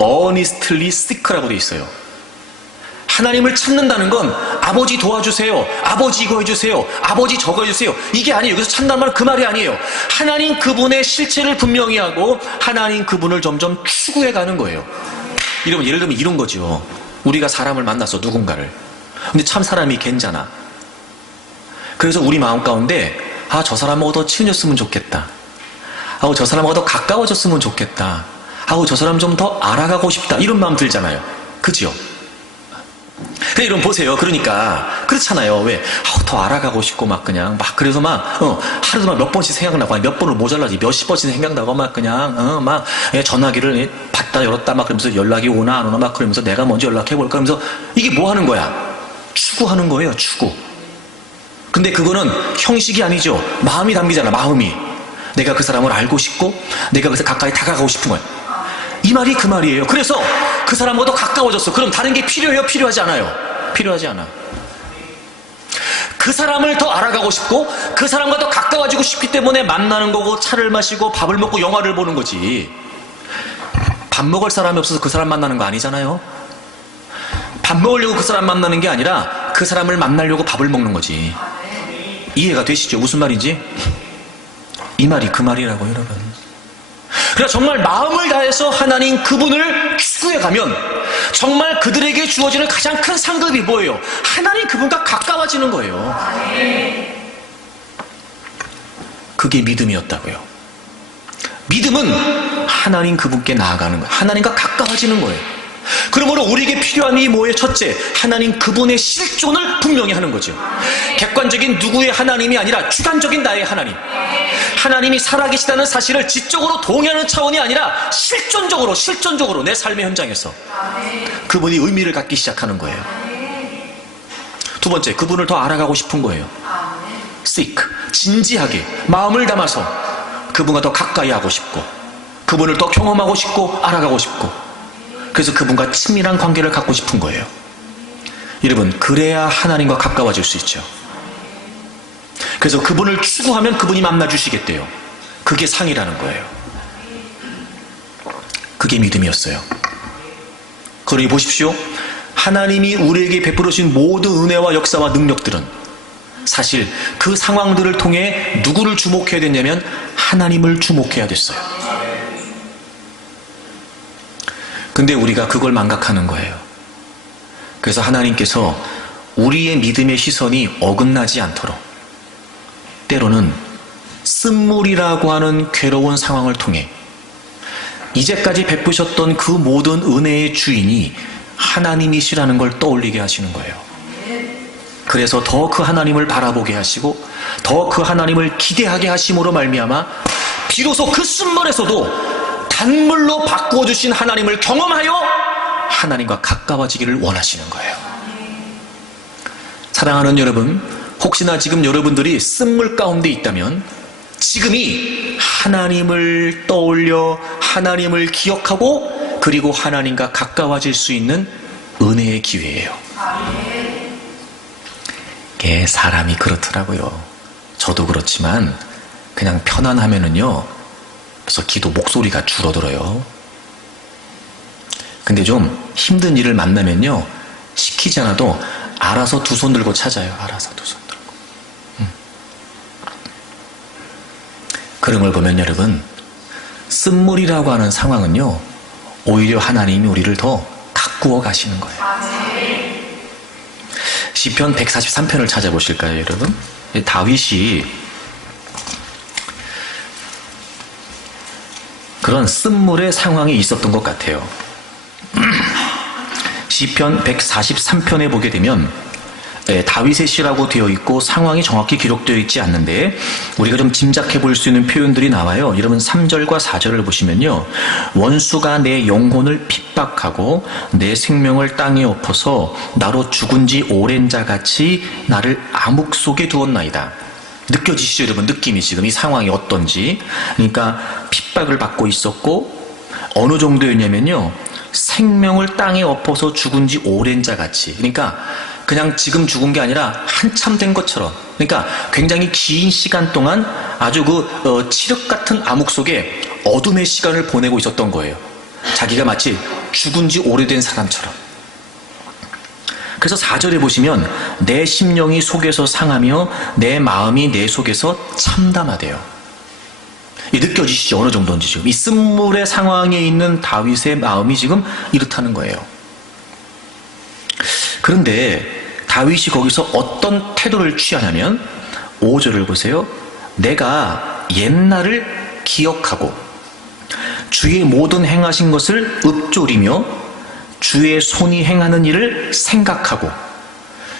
earnestly seek라고 돼 있어요. 하나님을 찾는다는 건 아버지 도와주세요, 아버지 이거 해주세요, 아버지 저거 해주세요, 이게 아니에요. 여기서 찾는다는 말은 그 말이 아니에요. 하나님 그분의 실체를 분명히 하고 하나님 그분을 점점 추구해가는 거예요. 이러면 예를 들면 이런 거죠. 우리가 사람을 만나서 누군가를, 근데 참 사람이 괜찮아. 그래서 우리 마음 가운데 저 사람하고 더 친해졌으면 좋겠다, 저 사람하고 더 가까워졌으면 좋겠다, 저 사람 좀 더 알아가고 싶다, 이런 마음 들잖아요. 그죠? 그래, 여러분 보세요. 그러니까 그렇잖아요. 왜? 더 알아가고 싶고 막 그냥 막 그래서 막 하루도 막 몇 번씩 생각나고, 아니 몇 번을 모자라지 몇십 번씩 생각나고 막 그냥 막 전화기를 받다 열었다 막 그러면서 연락이 오나 안 오나 막 그러면서 내가 먼저 연락해볼까 하면서, 이게 뭐 하는 거야? 추구하는 거예요. 추구. 근데 그거는 형식이 아니죠. 마음이 담기잖아. 마음이. 내가 그 사람을 알고 싶고 내가 그래서 가까이 다가가고 싶은 거야. 이 말이 그 말이에요. 그래서 그 사람과 더 가까워졌어. 그럼 다른 게 필요해요? 필요하지 않아요? 필요하지 않아. 그 사람을 더 알아가고 싶고 그 사람과 더 가까워지고 싶기 때문에 만나는 거고, 차를 마시고 밥을 먹고 영화를 보는 거지. 밥 먹을 사람이 없어서 그 사람 만나는 거 아니잖아요. 밥 먹으려고 그 사람 만나는 게 아니라 그 사람을 만나려고 밥을 먹는 거지. 이해가 되시죠? 무슨 말인지? 이 말이 그 말이라고, 여러분. 그러니까 정말 마음을 다해서 하나님 그분을 추구해 가면 정말 그들에게 주어지는 가장 큰 상급이 뭐예요? 하나님 그분과 가까워지는 거예요. 그게 믿음이었다고요. 믿음은 하나님 그분께 나아가는 거예요. 하나님과 가까워지는 거예요. 그러므로 우리에게 필요한 이 뭐예요? 첫째, 하나님 그분의 실존을 분명히 하는 거죠. 객관적인 누구의 하나님이 아니라 주관적인 나의 하나님. 하나님이 살아계시다는 사실을 지적으로 동의하는 차원이 아니라 실존적으로 내 삶의 현장에서 그분이 의미를 갖기 시작하는 거예요. 두 번째, 그분을 더 알아가고 싶은 거예요. seek, 진지하게 마음을 담아서 그분과 더 가까이 하고 싶고 그분을 더 경험하고 싶고 알아가고 싶고, 그래서 그분과 친밀한 관계를 갖고 싶은 거예요. 여러분, 그래야 하나님과 가까워질 수 있죠. 그래서 그분을 추구하면 그분이 만나주시겠대요. 그게 상이라는 거예요. 그게 믿음이었어요. 그러니 보십시오. 하나님이 우리에게 베풀어 주신 모든 은혜와 역사와 능력들은 사실 그 상황들을 통해 누구를 주목해야 됐냐면 하나님을 주목해야 됐어요. 근데 우리가 그걸 망각하는 거예요. 그래서 하나님께서 우리의 믿음의 시선이 어긋나지 않도록 때로는 쓴물이라고 하는 괴로운 상황을 통해 이제까지 베푸셨던 그 모든 은혜의 주인이 하나님이시라는 걸 떠올리게 하시는 거예요. 그래서 더 그 하나님을 바라보게 하시고 더 그 하나님을 기대하게 하심으로 말미암아 비로소 그 쓴물에서도 단물로 바꾸어 주신 하나님을 경험하여 하나님과 가까워지기를 원하시는 거예요. 사랑하는 여러분, 혹시나 지금 여러분들이 쓴물 가운데 있다면 지금이 하나님을 떠올려 하나님을 기억하고 그리고 하나님과 가까워질 수 있는 은혜의 기회예요. 이게 사람이 그렇더라고요. 저도 그렇지만 그냥 편안하면은요 그래서 기도 목소리가 줄어들어요. 근데 좀 힘든 일을 만나면요 시키지 않아도 알아서 두 손 들고 찾아요. 알아서 두 손 들고. 그런 걸 보면 여러분, 쓴물이라고 하는 상황은요 오히려 하나님이 우리를 더 가꾸어 가시는 거예요. 시편 143편을 찾아보실까요, 여러분? 다윗이 그런 쓴물의 상황이 있었던 것 같아요. 시편 143편에 보게 되면 다윗의 시라고 되어 있고 상황이 정확히 기록되어 있지 않는데 우리가 좀 짐작해 볼 수 있는 표현들이 나와요. 여러분 3절과 4절을 보시면요, 원수가 내 영혼을 핍박하고 내 생명을 땅에 엎어서 나로 죽은 지 오랜 자같이 나를 암흑 속에 두었나이다. 느껴지시죠, 여러분? 느낌이 지금 이 상황이 어떤지. 그러니까 핍박을 받고 있었고 어느 정도였냐면요, 생명을 땅에 엎어서 죽은 지 오랜 자같이, 그러니까 그냥 지금 죽은 게 아니라 한참 된 것처럼, 그러니까 굉장히 긴 시간 동안 아주 칠흑 같은 암흑 속에 어둠의 시간을 보내고 있었던 거예요. 자기가 마치 죽은 지 오래된 사람처럼. 그래서 4절에 보시면 내 심령이 속에서 상하며 내 마음이 내 속에서 참담하대요. 느껴지시죠? 어느 정도인지. 지금 이 쓴물의 상황에 있는 다윗의 마음이 지금 이렇다는 거예요. 그런데 다윗이 거기서 어떤 태도를 취하냐면 5절을 보세요. 내가 옛날을 기억하고 주의 모든 행하신 것을 읊조리며 주의 손이 행하는 일을 생각하고,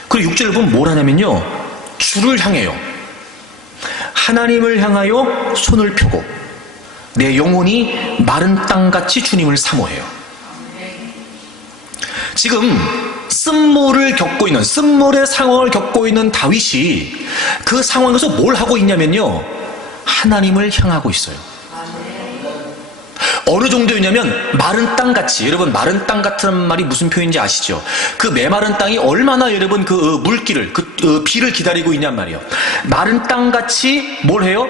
그리고 6절을 보면 뭘 하냐면요, 주를 향해요. 하나님을 향하여 손을 펴고 내 영혼이 마른 땅같이 주님을 사모해요. 지금 쓴물을 겪고 있는, 쓴물의 상황을 겪고 있는 다윗이 그 상황에서 뭘 하고 있냐면요, 하나님을 향하고 있어요. 어느 정도였냐면 마른 땅같이. 여러분, 마른 땅 같은 말이 무슨 표현인지 아시죠? 그 메마른 땅이 얼마나 여러분 그 물기를, 비를 기다리고 있냔 말이에요. 마른 땅같이 뭘 해요?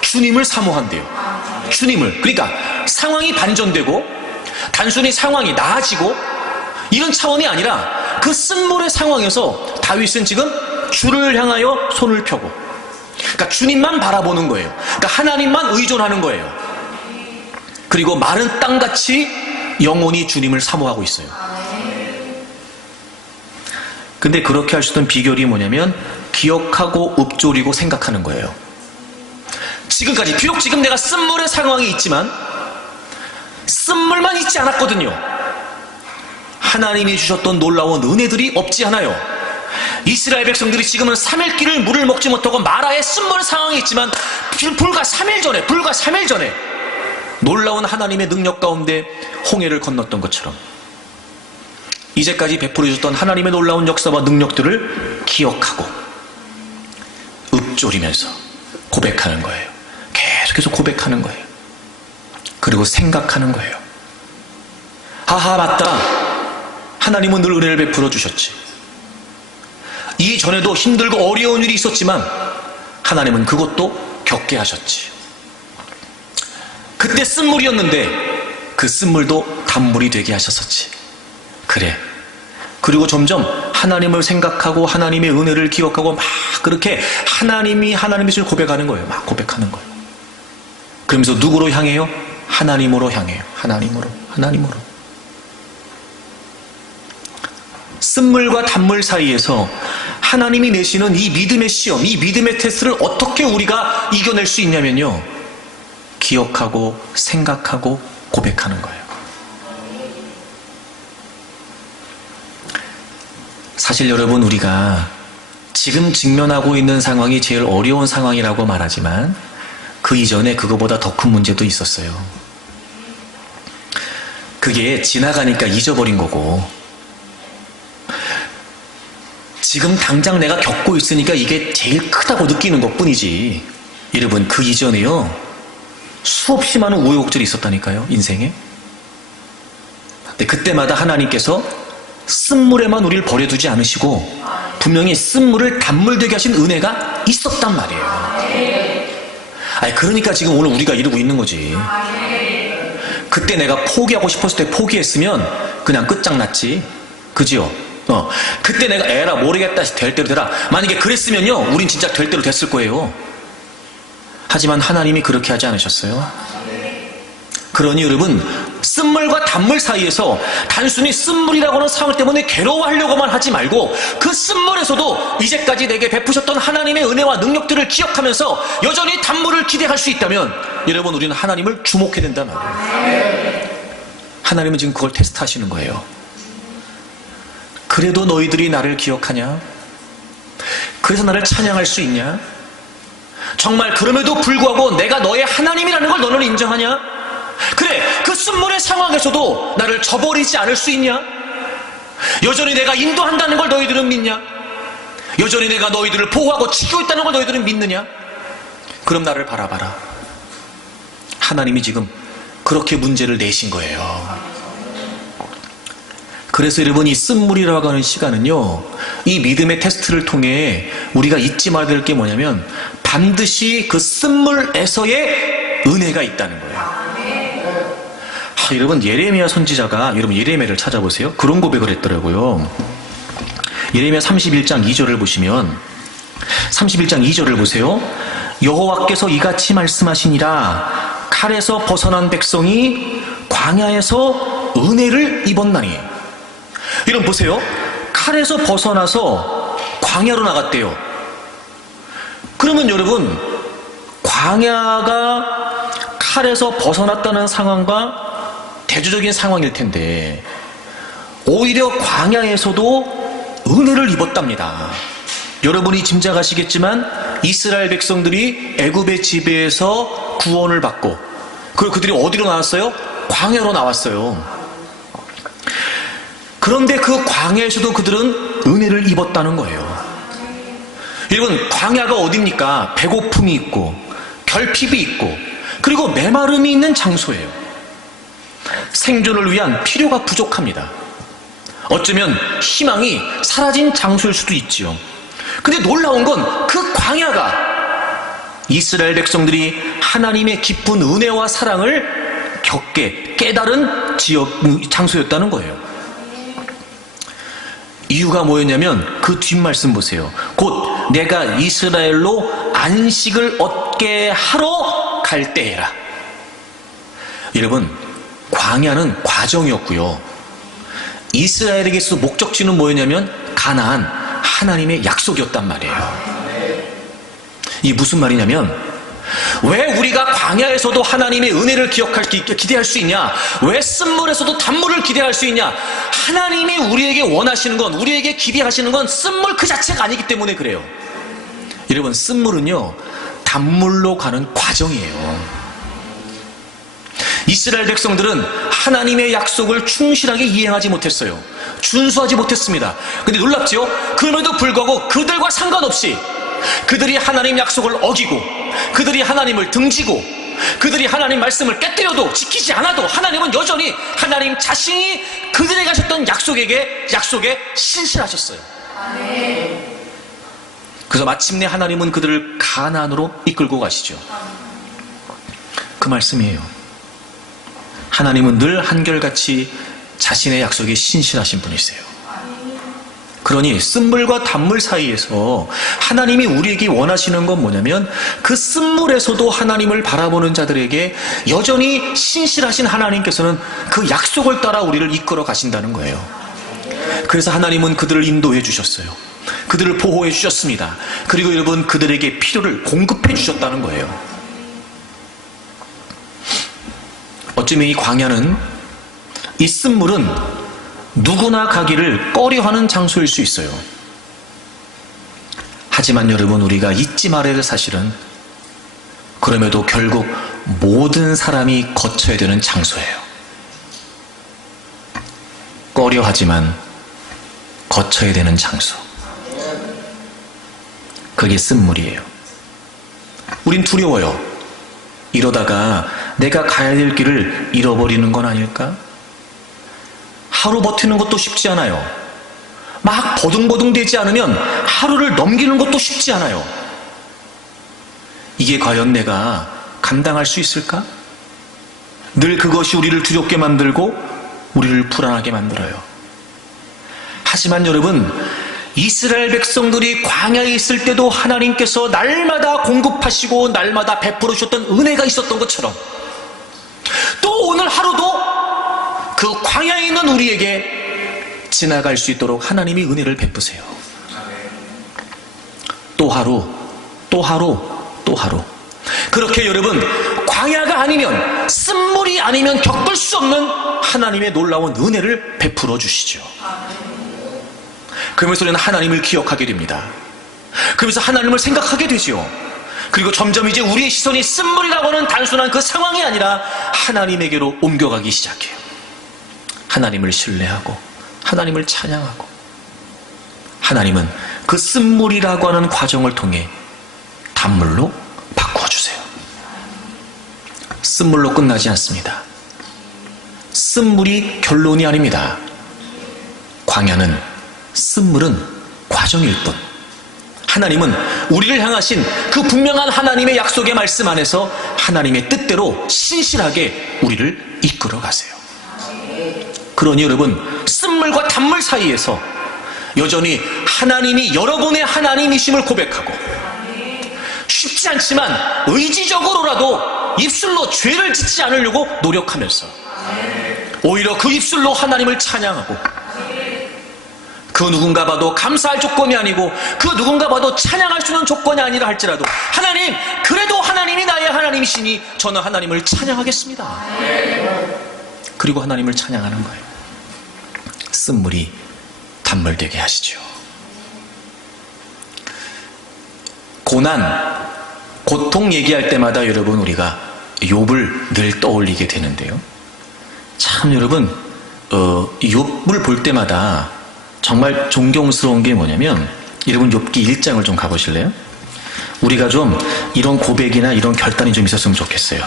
주님을 사모한대요. 주님을. 그러니까 상황이 반전되고 단순히 상황이 나아지고 이런 차원이 아니라 그 쓴물의 상황에서 다윗은 지금 주를 향하여 손을 펴고, 그러니까 주님만 바라보는 거예요. 그러니까 하나님만 의존하는 거예요. 그리고 마른 땅같이 영혼이 주님을 사모하고 있어요. 근데 그렇게 할 수 있는 비결이 뭐냐면 기억하고 읊조리고 생각하는 거예요. 지금까지 비록 지금 내가 쓴물의 상황이 있지만 쓴물만 있지 않았거든요. 하나님이 주셨던 놀라운 은혜들이 없지 않아요. 이스라엘 백성들이 지금은 3일길을 물을 먹지 못하고 마라의 쓴물 상황이 있지만 불과 3일 전에 놀라운 하나님의 능력 가운데 홍해를 건넜던 것처럼 이제까지 베풀어 주셨던 하나님의 놀라운 역사와 능력들을 기억하고 읊조리면서 고백하는 거예요. 계속해서 고백하는 거예요. 그리고 생각하는 거예요. 하하, 맞다. 하나님은 늘 은혜를 베풀어 주셨지. 이전에도 힘들고 어려운 일이 있었지만 하나님은 그것도 겪게 하셨지. 그때 쓴물이었는데 그 쓴물도 단물이 되게 하셨었지. 그래. 그리고 점점 하나님을 생각하고 하나님의 은혜를 기억하고 막 그렇게 하나님의 것을 고백하는 거예요. 막 고백하는 거예요. 그러면서 누구로 향해요? 하나님으로 향해요. 하나님으로. 쓴물과 단물 사이에서 하나님이 내시는 이 믿음의 시험, 이 믿음의 테스트를 어떻게 우리가 이겨낼 수 있냐면요, 기억하고 생각하고 고백하는 거예요. 사실 여러분, 우리가 지금 직면하고 있는 상황이 제일 어려운 상황이라고 말하지만 그 이전에 그거보다 더 큰 문제도 있었어요. 그게 지나가니까 잊어버린 거고, 지금 당장 내가 겪고 있으니까 이게 제일 크다고 느끼는 것 뿐이지, 여러분, 그 이전에요 수없이 많은 우여곡절이 있었다니까요, 인생에. 근데 그때마다 하나님께서 쓴물에만 우리를 버려두지 않으시고 분명히 쓴물을 단물되게 하신 은혜가 있었단 말이에요. 그러니까 지금 오늘 우리가 이러고 있는 거지. 그때 내가 포기하고 싶었을 때 포기했으면 그냥 끝장났지. 그지요? 그때 내가 에라 모르겠다, 될 대로 되라, 만약에 그랬으면요 우린 진짜 될 대로 됐을 거예요. 하지만 하나님이 그렇게 하지 않으셨어요. 그러니 여러분, 쓴물과 단물 사이에서 단순히 쓴물이라고 하는 상황 때문에 괴로워하려고만 하지 말고 그 쓴물에서도 이제까지 내게 베푸셨던 하나님의 은혜와 능력들을 기억하면서 여전히 단물을 기대할 수 있다면 여러분, 우리는 하나님을 주목해야 된단 말이에요. 하나님은 지금 그걸 테스트하시는 거예요. 그래도 너희들이 나를 기억하냐? 그래서 나를 찬양할 수 있냐? 정말 그럼에도 불구하고 내가 너의 하나님이라는 걸 너는 인정하냐? 그래, 그 쓴물의 상황에서도 나를 저버리지 않을 수 있냐? 여전히 내가 인도한다는 걸 너희들은 믿냐? 여전히 내가 너희들을 보호하고 지키고 있다는 걸 너희들은 믿느냐? 그럼 나를 바라봐라. 하나님이 지금 그렇게 문제를 내신 거예요. 그래서 여러분, 이 쓴물이라고 하는 시간은요, 이 믿음의 테스트를 통해 우리가 잊지 말아야 될 게 뭐냐면 반드시 그 쓴물에서의 은혜가 있다는 거예요. 여러분, 예레미야 선지자가, 여러분 예레미야를 찾아보세요. 그런 고백을 했더라고요. 예레미야 31장 2절을 보시면, 31장 2절을 보세요. 여호와께서 이같이 말씀하시니라, 칼에서 벗어난 백성이 광야에서 은혜를 입었나니. 여러분 보세요. 칼에서 벗어나서 광야로 나갔대요. 그러면 여러분, 광야가 칼에서 벗어났다는 상황과 대조적인 상황일 텐데 오히려 광야에서도 은혜를 입었답니다. 여러분이 짐작하시겠지만 이스라엘 백성들이 애굽의 지배에서 구원을 받고 그리고 그들이 어디로 나왔어요? 광야로 나왔어요. 그런데 그 광야에서도 그들은 은혜를 입었다는 거예요. 여러분, 광야가 어딥니까? 배고픔이 있고 결핍이 있고 그리고 메마름이 있는 장소예요. 생존을 위한 필요가 부족합니다. 어쩌면 희망이 사라진 장소일 수도 있지요. 근데 놀라운 건 그 광야가 이스라엘 백성들이 하나님의 깊은 은혜와 사랑을 겪게 깨달은 장소였다는 거예요. 이유가 뭐였냐면 그 뒷말씀 보세요. 곧 내가 이스라엘로 안식을 얻게 하러 갈 때에라. 여러분, 광야는 과정이었고요. 이스라엘에게서 목적지는 뭐였냐면 가나안, 하나님의 약속이었단 말이에요. 이게 무슨 말이냐면 왜 우리가 광야에서도 하나님의 은혜를 기대할 수 있냐? 왜 쓴물에서도 단물을 기대할 수 있냐? 하나님이 우리에게 원하시는 건, 우리에게 기대하시는 건 쓴물 그 자체가 아니기 때문에 그래요. 여러분, 쓴물은요 단물로 가는 과정이에요. 이스라엘 백성들은 하나님의 약속을 충실하게 이행하지 못했어요. 준수하지 못했습니다. 근데 놀랍죠? 그럼에도 불구하고 그들과 상관없이 그들이 하나님 약속을 어기고 그들이 하나님을 등지고 그들이 하나님 말씀을 깨뜨려도 지키지 않아도 하나님은 여전히 하나님 자신이 그들에게 하셨던 약속에 신실하셨어요. 그래서 마침내 하나님은 그들을 가나안으로 이끌고 가시죠. 그 말씀이에요. 하나님은 늘 한결같이 자신의 약속에 신실하신 분이세요. 그러니 쓴물과 단물 사이에서 하나님이 우리에게 원하시는 건 뭐냐면 그 쓴물에서도 하나님을 바라보는 자들에게 여전히 신실하신 하나님께서는 그 약속을 따라 우리를 이끌어 가신다는 거예요. 그래서 하나님은 그들을 인도해 주셨어요. 그들을 보호해 주셨습니다. 그리고 여러분, 그들에게 필요를 공급해 주셨다는 거예요. 어쩌면 이 광야는, 이 쓴물은 누구나 가기를 꺼려하는 장소일 수 있어요. 하지만 여러분, 우리가 잊지 말아야 될 사실은 그럼에도 결국 모든 사람이 거쳐야 되는 장소예요. 꺼려하지만 거쳐야 되는 장소. 그게 쓴물이에요. 우린 두려워요. 이러다가 내가 가야 될 길을 잃어버리는 건 아닐까? 하루 버티는 것도 쉽지 않아요. 막 버둥버둥 되지 않으면 하루를 넘기는 것도 쉽지 않아요. 이게 과연 내가 감당할 수 있을까? 늘 그것이 우리를 두렵게 만들고 우리를 불안하게 만들어요. 하지만 여러분, 이스라엘 백성들이 광야에 있을 때도 하나님께서 날마다 공급하시고 날마다 베풀어 주셨던 은혜가 있었던 것처럼 또 오늘 하루도 그 광야에 있는 우리에게 지나갈 수 있도록 하나님이 은혜를 베푸세요. 또 하루, 또 하루, 또 하루. 그렇게 여러분, 광야가 아니면, 쓴물이 아니면 겪을 수 없는 하나님의 놀라운 은혜를 베풀어 주시죠. 그러면서 우리는 하나님을 기억하게 됩니다. 그러면서 하나님을 생각하게 되죠. 그리고 점점 이제 우리의 시선이 쓴물이라고 하는 단순한 그 상황이 아니라 하나님에게로 옮겨가기 시작해요. 하나님을 신뢰하고 하나님을 찬양하고, 하나님은 그 쓴물이라고 하는 과정을 통해 단물로 바꾸어주세요. 쓴물로 끝나지 않습니다. 쓴물이 결론이 아닙니다. 광야는, 쓴물은 과정일 뿐, 하나님은 우리를 향하신 그 분명한 하나님의 약속의 말씀 안에서 하나님의 뜻대로 신실하게 우리를 이끌어 가세요. 그러니 여러분, 쓴물과 단물 사이에서 여전히 하나님이 여러분의 하나님이심을 고백하고, 쉽지 않지만 의지적으로라도 입술로 죄를 짓지 않으려고 노력하면서 오히려 그 입술로 하나님을 찬양하고, 그 누군가 봐도 감사할 조건이 아니고 그 누군가 봐도 찬양할 수 있는 조건이 아니라 할지라도 하나님, 그래도 하나님이 나의 하나님이시니 저는 하나님을 찬양하겠습니다. 그리고 하나님을 찬양하는 거예요. 쓴물이 단물되게 하시죠. 고난, 고통 얘기할 때마다 여러분 우리가 욥을 늘 떠올리게 되는데요. 참 여러분 욥을 볼 때마다 정말 존경스러운 게 뭐냐면, 여러분 욥기 1장을 좀 가보실래요? 우리가 좀 이런 고백이나 이런 결단이 좀 있었으면 좋겠어요.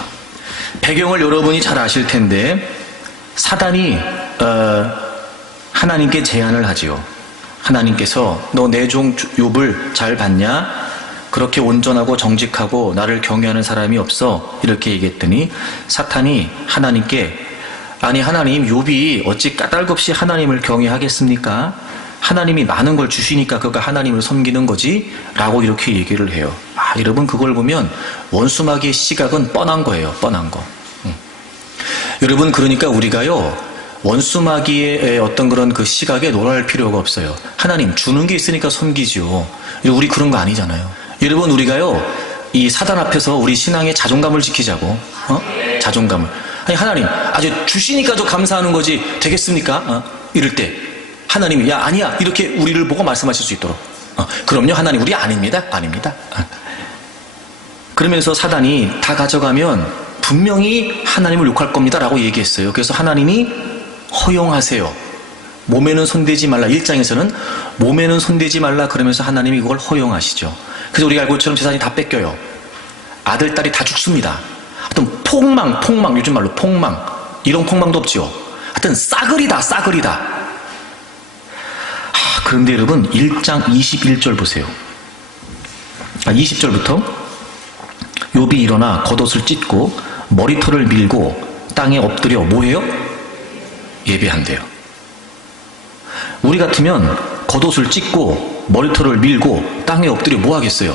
배경을 여러분이 잘 아실 텐데, 사단이 하나님께 제안을 하지요. 하나님께서 너 내 종 욥을 잘 봤냐? 그렇게 온전하고 정직하고 나를 경외하는 사람이 없어. 이렇게 얘기했더니 사탄이 하나님께, 아니 하나님, 욥이 어찌 까닭없이 하나님을 경외하겠습니까? 하나님이 많은 걸 주시니까 그가 하나님을 섬기는 거지? 라고 이렇게 얘기를 해요. 여러분 그걸 보면 원수마귀의 시각은 뻔한 거예요. 뻔한 거. 여러분 그러니까 우리가요, 원수마귀의 어떤 그런 그 시각에 놀랄 필요가 없어요. 하나님 주는 게 있으니까 섬기죠. 우리 그런 거 아니잖아요. 여러분 우리가요, 이 사단 앞에서 우리 신앙의 자존감을 지키자고, 자존감을. 아니 하나님 아주 주시니까 저 감사하는 거지 되겠습니까? 이럴 때 하나님이 야 아니야 이렇게 우리를 보고 말씀하실 수 있도록, 그럼요 하나님 우리 아닙니다. 그러면서 사단이 다 가져가면 분명히 하나님을 욕할 겁니다 라고 얘기했어요. 그래서 하나님이 허용하세요. 몸에는 손대지 말라. 1장에서는 몸에는 손대지 말라 그러면서 하나님이 그걸 허용하시죠. 그래서 우리가 알고 있처럼 재산이 다 뺏겨요. 아들, 딸이 다 죽습니다. 하여튼 폭망, 요즘 말로 폭망. 이런 폭망도 없죠. 하여튼 싸그리다. 그런데 여러분 1장 21절 보세요. 20절부터 욥이 일어나 겉옷을 찢고 머리털을 밀고 땅에 엎드려 뭐해요? 예배한대요. 우리 같으면 겉옷을 찢고 머리털을 밀고 땅에 엎드려 뭐 하겠어요?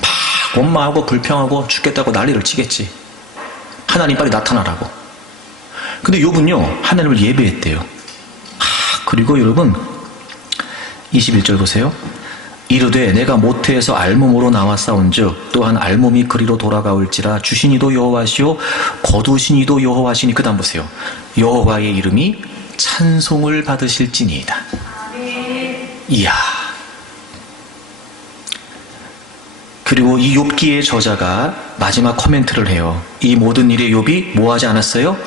막 원망하고 불평하고 죽겠다고 난리를 치겠지. 하나님 빨리 나타나라고. 근데 욥은요 하나님을 예배했대요. 그리고 여러분 21절 보세요. 이르되 내가 모태에서 알몸으로 나왔사온즉 또한 알몸이 그리로 돌아가올지라 주신 이도 여호와시오 거두신 이도 여호와시니. 그 다음 보세요. 여호와의 이름이 찬송을 받으실지니이다. 이야. 그리고 이 욥기의 저자가 마지막 코멘트를 해요. 이 모든 일에 욥이 뭐하지 않았어요?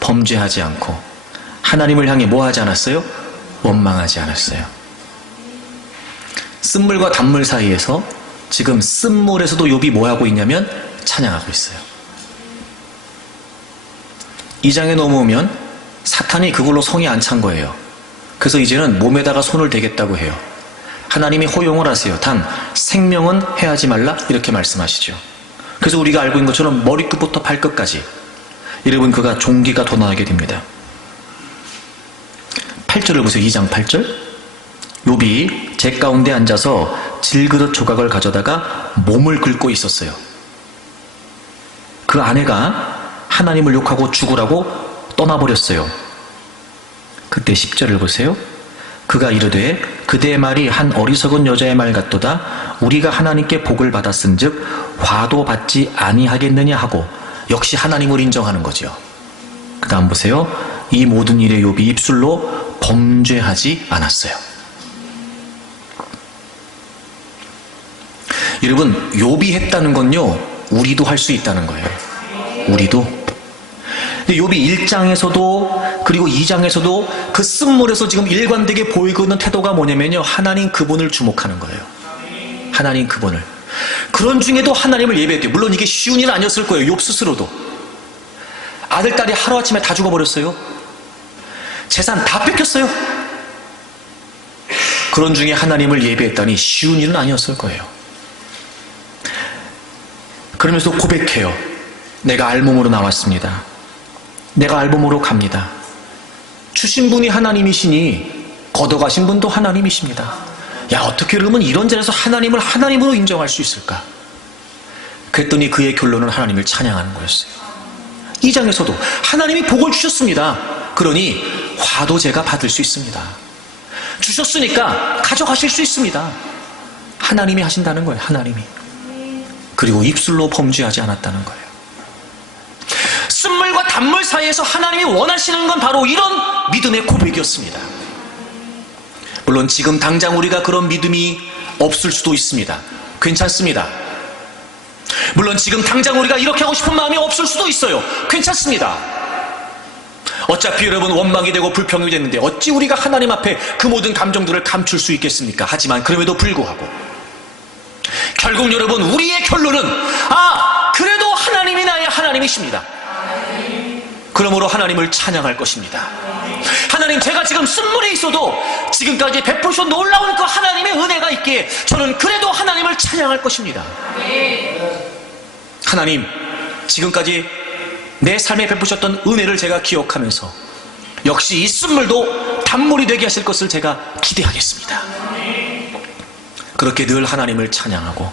범죄하지 않고 하나님을 향해 뭐하지 않았어요? 원망하지 않았어요. 쓴물과 단물 사이에서 지금 쓴물에서도 욥이 뭐하고 있냐면 찬양하고 있어요. 2장에 넘어오면 사탄이 그걸로 성이 안 찬 거예요. 그래서 이제는 몸에다가 손을 대겠다고 해요. 하나님이 허용을 하세요. 단 생명은 해하지 말라 이렇게 말씀하시죠. 그래서 우리가 알고 있는 것처럼 머리끝부터 발끝까지 여러분 그가 종기가 도나하게 됩니다. 8절을 보세요. 2장 8절. 욥이 제 가운데 앉아서 질그릇 조각을 가져다가 몸을 긁고 있었어요. 그 아내가 하나님을 욕하고 죽으라고 떠나버렸어요. 그때 10절을 보세요. 그가 이르되 그대의 말이 한 어리석은 여자의 말 같도다. 우리가 하나님께 복을 받았은즉 화도 받지 아니하겠느냐 하고 역시 하나님을 인정하는 거죠. 그 다음 보세요. 이 모든 일에 욥이 입술로 범죄하지 않았어요. 여러분 욥이 했다는 건요 우리도 할 수 있다는 거예요. 우리도. 근데 욥이 1장에서도 그리고 2장에서도 그 쓴물에서 지금 일관되게 보이고 있는 태도가 뭐냐면요 하나님 그분을 주목하는 거예요. 하나님 그분을. 그런 중에도 하나님을 예배했대요. 물론 이게 쉬운 일은 아니었을 거예요. 욥 스스로도. 아들 딸이 하루아침에 다 죽어버렸어요. 재산 다 뺏겼어요. 그런 중에 하나님을 예배했다니 쉬운 일은 아니었을 거예요. 그러면서 고백해요. 내가 알몸으로 나왔습니다. 내가 알몸으로 갑니다. 주신 분이 하나님이시니 걷어가신 분도 하나님이십니다. 야 어떻게 그러면 이런 자리에서 하나님을 하나님으로 인정할 수 있을까? 그랬더니 그의 결론은 하나님을 찬양하는 거였어요. 2장에서도 하나님이 복을 주셨습니다. 그러니 화도 제가 받을 수 있습니다. 주셨으니까 가져가실 수 있습니다. 하나님이 하신다는 거예요. 하나님이. 그리고 입술로 범죄하지 않았다는 거예요. 쓴물과 단물 사이에서 하나님이 원하시는 건 바로 이런 믿음의 고백이었습니다. 물론 지금 당장 우리가 그런 믿음이 없을 수도 있습니다. 괜찮습니다. 물론 지금 당장 우리가 이렇게 하고 싶은 마음이 없을 수도 있어요. 괜찮습니다. 어차피 여러분 원망이 되고 불평이 됐는데 어찌 우리가 하나님 앞에 그 모든 감정들을 감출 수 있겠습니까? 하지만 그럼에도 불구하고 결국 여러분 우리의 결론은 그래도 하나님이 나의 하나님이십니다. 그러므로 하나님을 찬양할 것입니다. 하나님, 제가 지금 쓴물에 있어도 지금까지 베푸셔 놀라운 그 하나님의 은혜가 있기에 저는 그래도 하나님을 찬양할 것입니다. 하나님, 지금까지 내 삶에 베푸셨던 은혜를 제가 기억하면서 역시 이 쓴물도 단물이 되게 하실 것을 제가 기대하겠습니다. 그렇게 늘 하나님을 찬양하고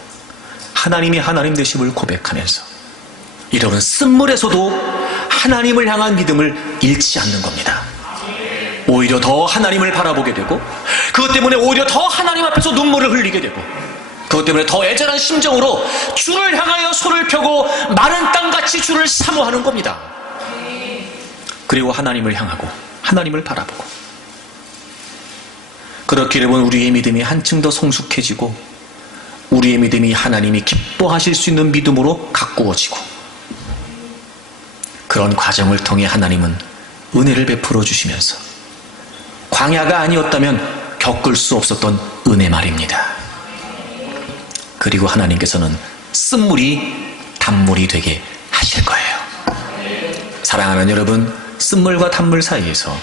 하나님이 하나님 되심을 고백하면서 이러는 쓴물에서도 하나님을 향한 믿음을 잃지 않는 겁니다. 오히려 더 하나님을 바라보게 되고 그것 때문에 오히려 더 하나님 앞에서 눈물을 흘리게 되고 그것 때문에 더 애절한 심정으로 주를 향하여 손을 펴고 마른 땅같이 주를 사모하는 겁니다. 그리고 하나님을 향하고 하나님을 바라보고 그렇게 되면 우리의 믿음이 한층 더 성숙해지고 우리의 믿음이 하나님이 기뻐하실 수 있는 믿음으로 가꾸어지고 그런 과정을 통해 하나님은 은혜를 베풀어 주시면서 광야가 아니었다면 겪을 수 없었던 은혜 말입니다. 그리고 하나님께서는 쓴물이 단물이 되게 하실 거예요. 사랑하는 여러분, 쓴물과 단물 사이에서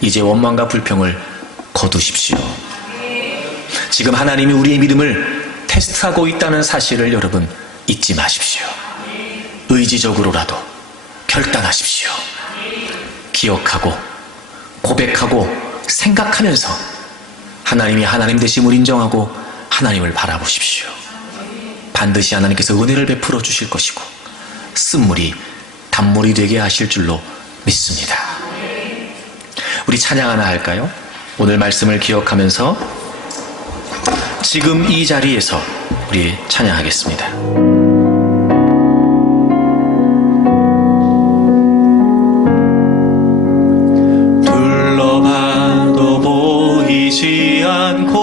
이제 원망과 불평을 거두십시오. 지금 하나님이 우리의 믿음을 테스트하고 있다는 사실을 여러분 잊지 마십시오. 의지적으로라도 결단하십시오. 기억하고 고백하고 생각하면서 하나님이 하나님 되심을 인정하고 하나님을 바라보십시오. 반드시 하나님께서 은혜를 베풀어 주실 것이고 쓴물이 단물이 되게 하실 줄로 믿습니다. 우리 찬양 하나 할까요? 오늘 말씀을 기억하면서 지금 이 자리에서 우리 찬양하겠습니다. 둘러봐도 보이지 않고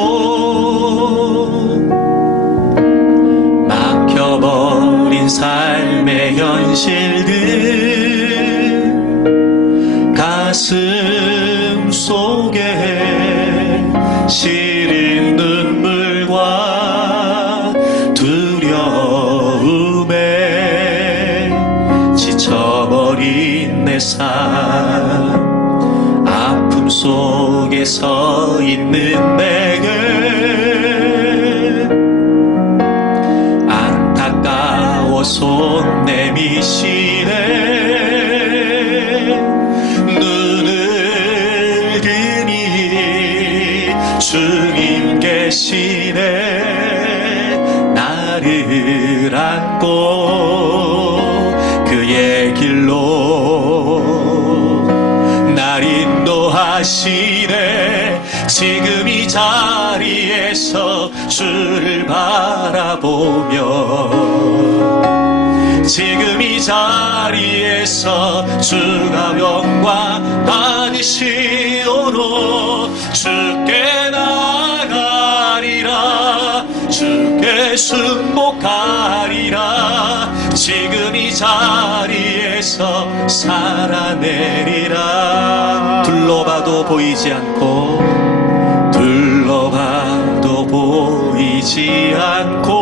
막혀버린 삶의 현실들 가슴 속에 시린 눈물과 두려움에 지쳐버린 내 삶 아픔 속에 서 있는 내게 안타까워 손 내미시네 눈을 드니 주님 계시네 나를 안고 그의 길로 날 인도하시네 지금 이 자리에서 주를 바라보며 지금 이 자리에서 주가 영광 받으시오로 주께 나가리라 주께 순복하리라 지금 이 자리에서 살아내리라 둘러봐도 보이지 않고 둘러봐도 보이지 않고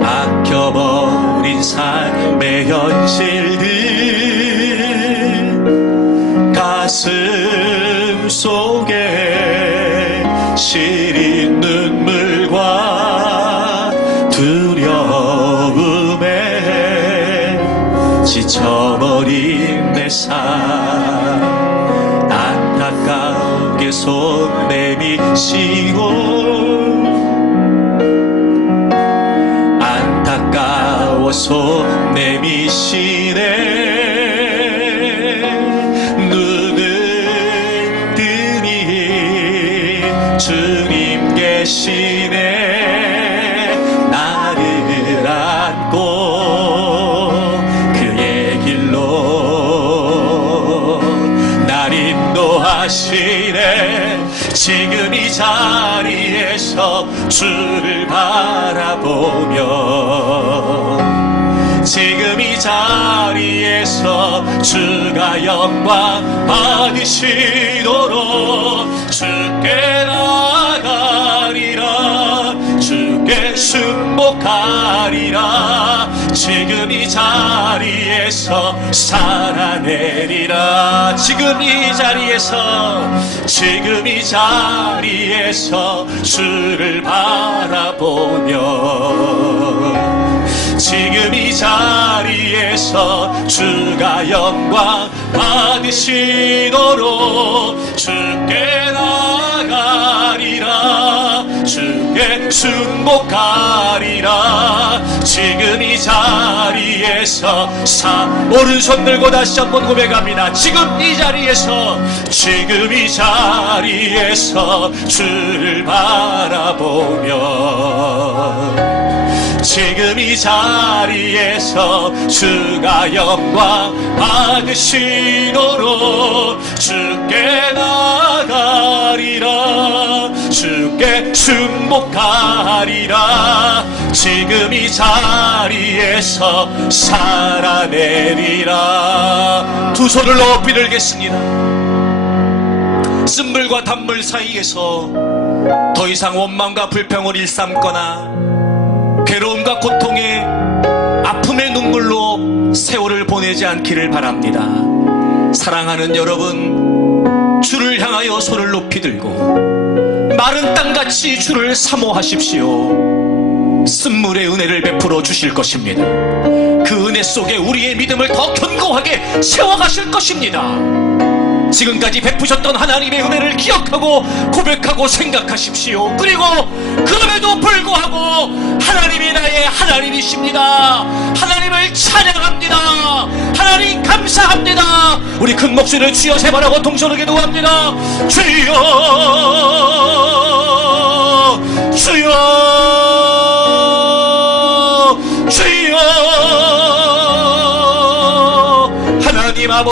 막혀버린 삶의 현실들 가슴 속에 시린 눈물과 두려움에 지쳐버린 내 삶 안타깝게 손 내미시고 안타까워 손 내미시네 눈을 뜨니 주님 계시네 나를 안고 그의 길로 날 인도하 자리에서 주를 바라보며 지금 이 자리에서 주가 영광 받으시도록 주께 나가리라 주께 순복하리라 지금 이 자리에서 살아내리라 지금 이 자리에서 주를 바라보며 지금 이 자리에서 주가 영광 받으시도록 주께 나가리라 주께 순복하리라 지금 이 자리에서 오른손 들고 다시 한번 고백합니다. 지금 이 자리에서 주를 바라보며 지금 이 자리에서 주가 영광 받으시도록 주께 나가리라 주께 순복하리라 지금 이 자리에서 살아내리라. 두 손을 높이 들겠습니다. 쓴물과 단물 사이에서 더 이상 원망과 불평을 일삼거나 괴로움과 고통에 아픔의 눈물로 세월을 보내지 않기를 바랍니다. 사랑하는 여러분, 주를 향하여 손을 높이 들고 마른 땅같이 주를 사모하십시오. 쓴물의 은혜를 베풀어 주실 것입니다. 그 은혜 속에 우리의 믿음을 더 견고하게 세워가실 것입니다. 지금까지 베푸셨던 하나님의 은혜를 기억하고 고백하고 생각하십시오. 그리고 그럼에도 불구하고 하나님이 나의 하나님이십니다. 하나님을 찬양합니다. 하나님 감사합니다. 우리 큰 목소리를 주여 세 번 하고 동서하게 기도합니다. 주여 주여 주여 하나님 아버지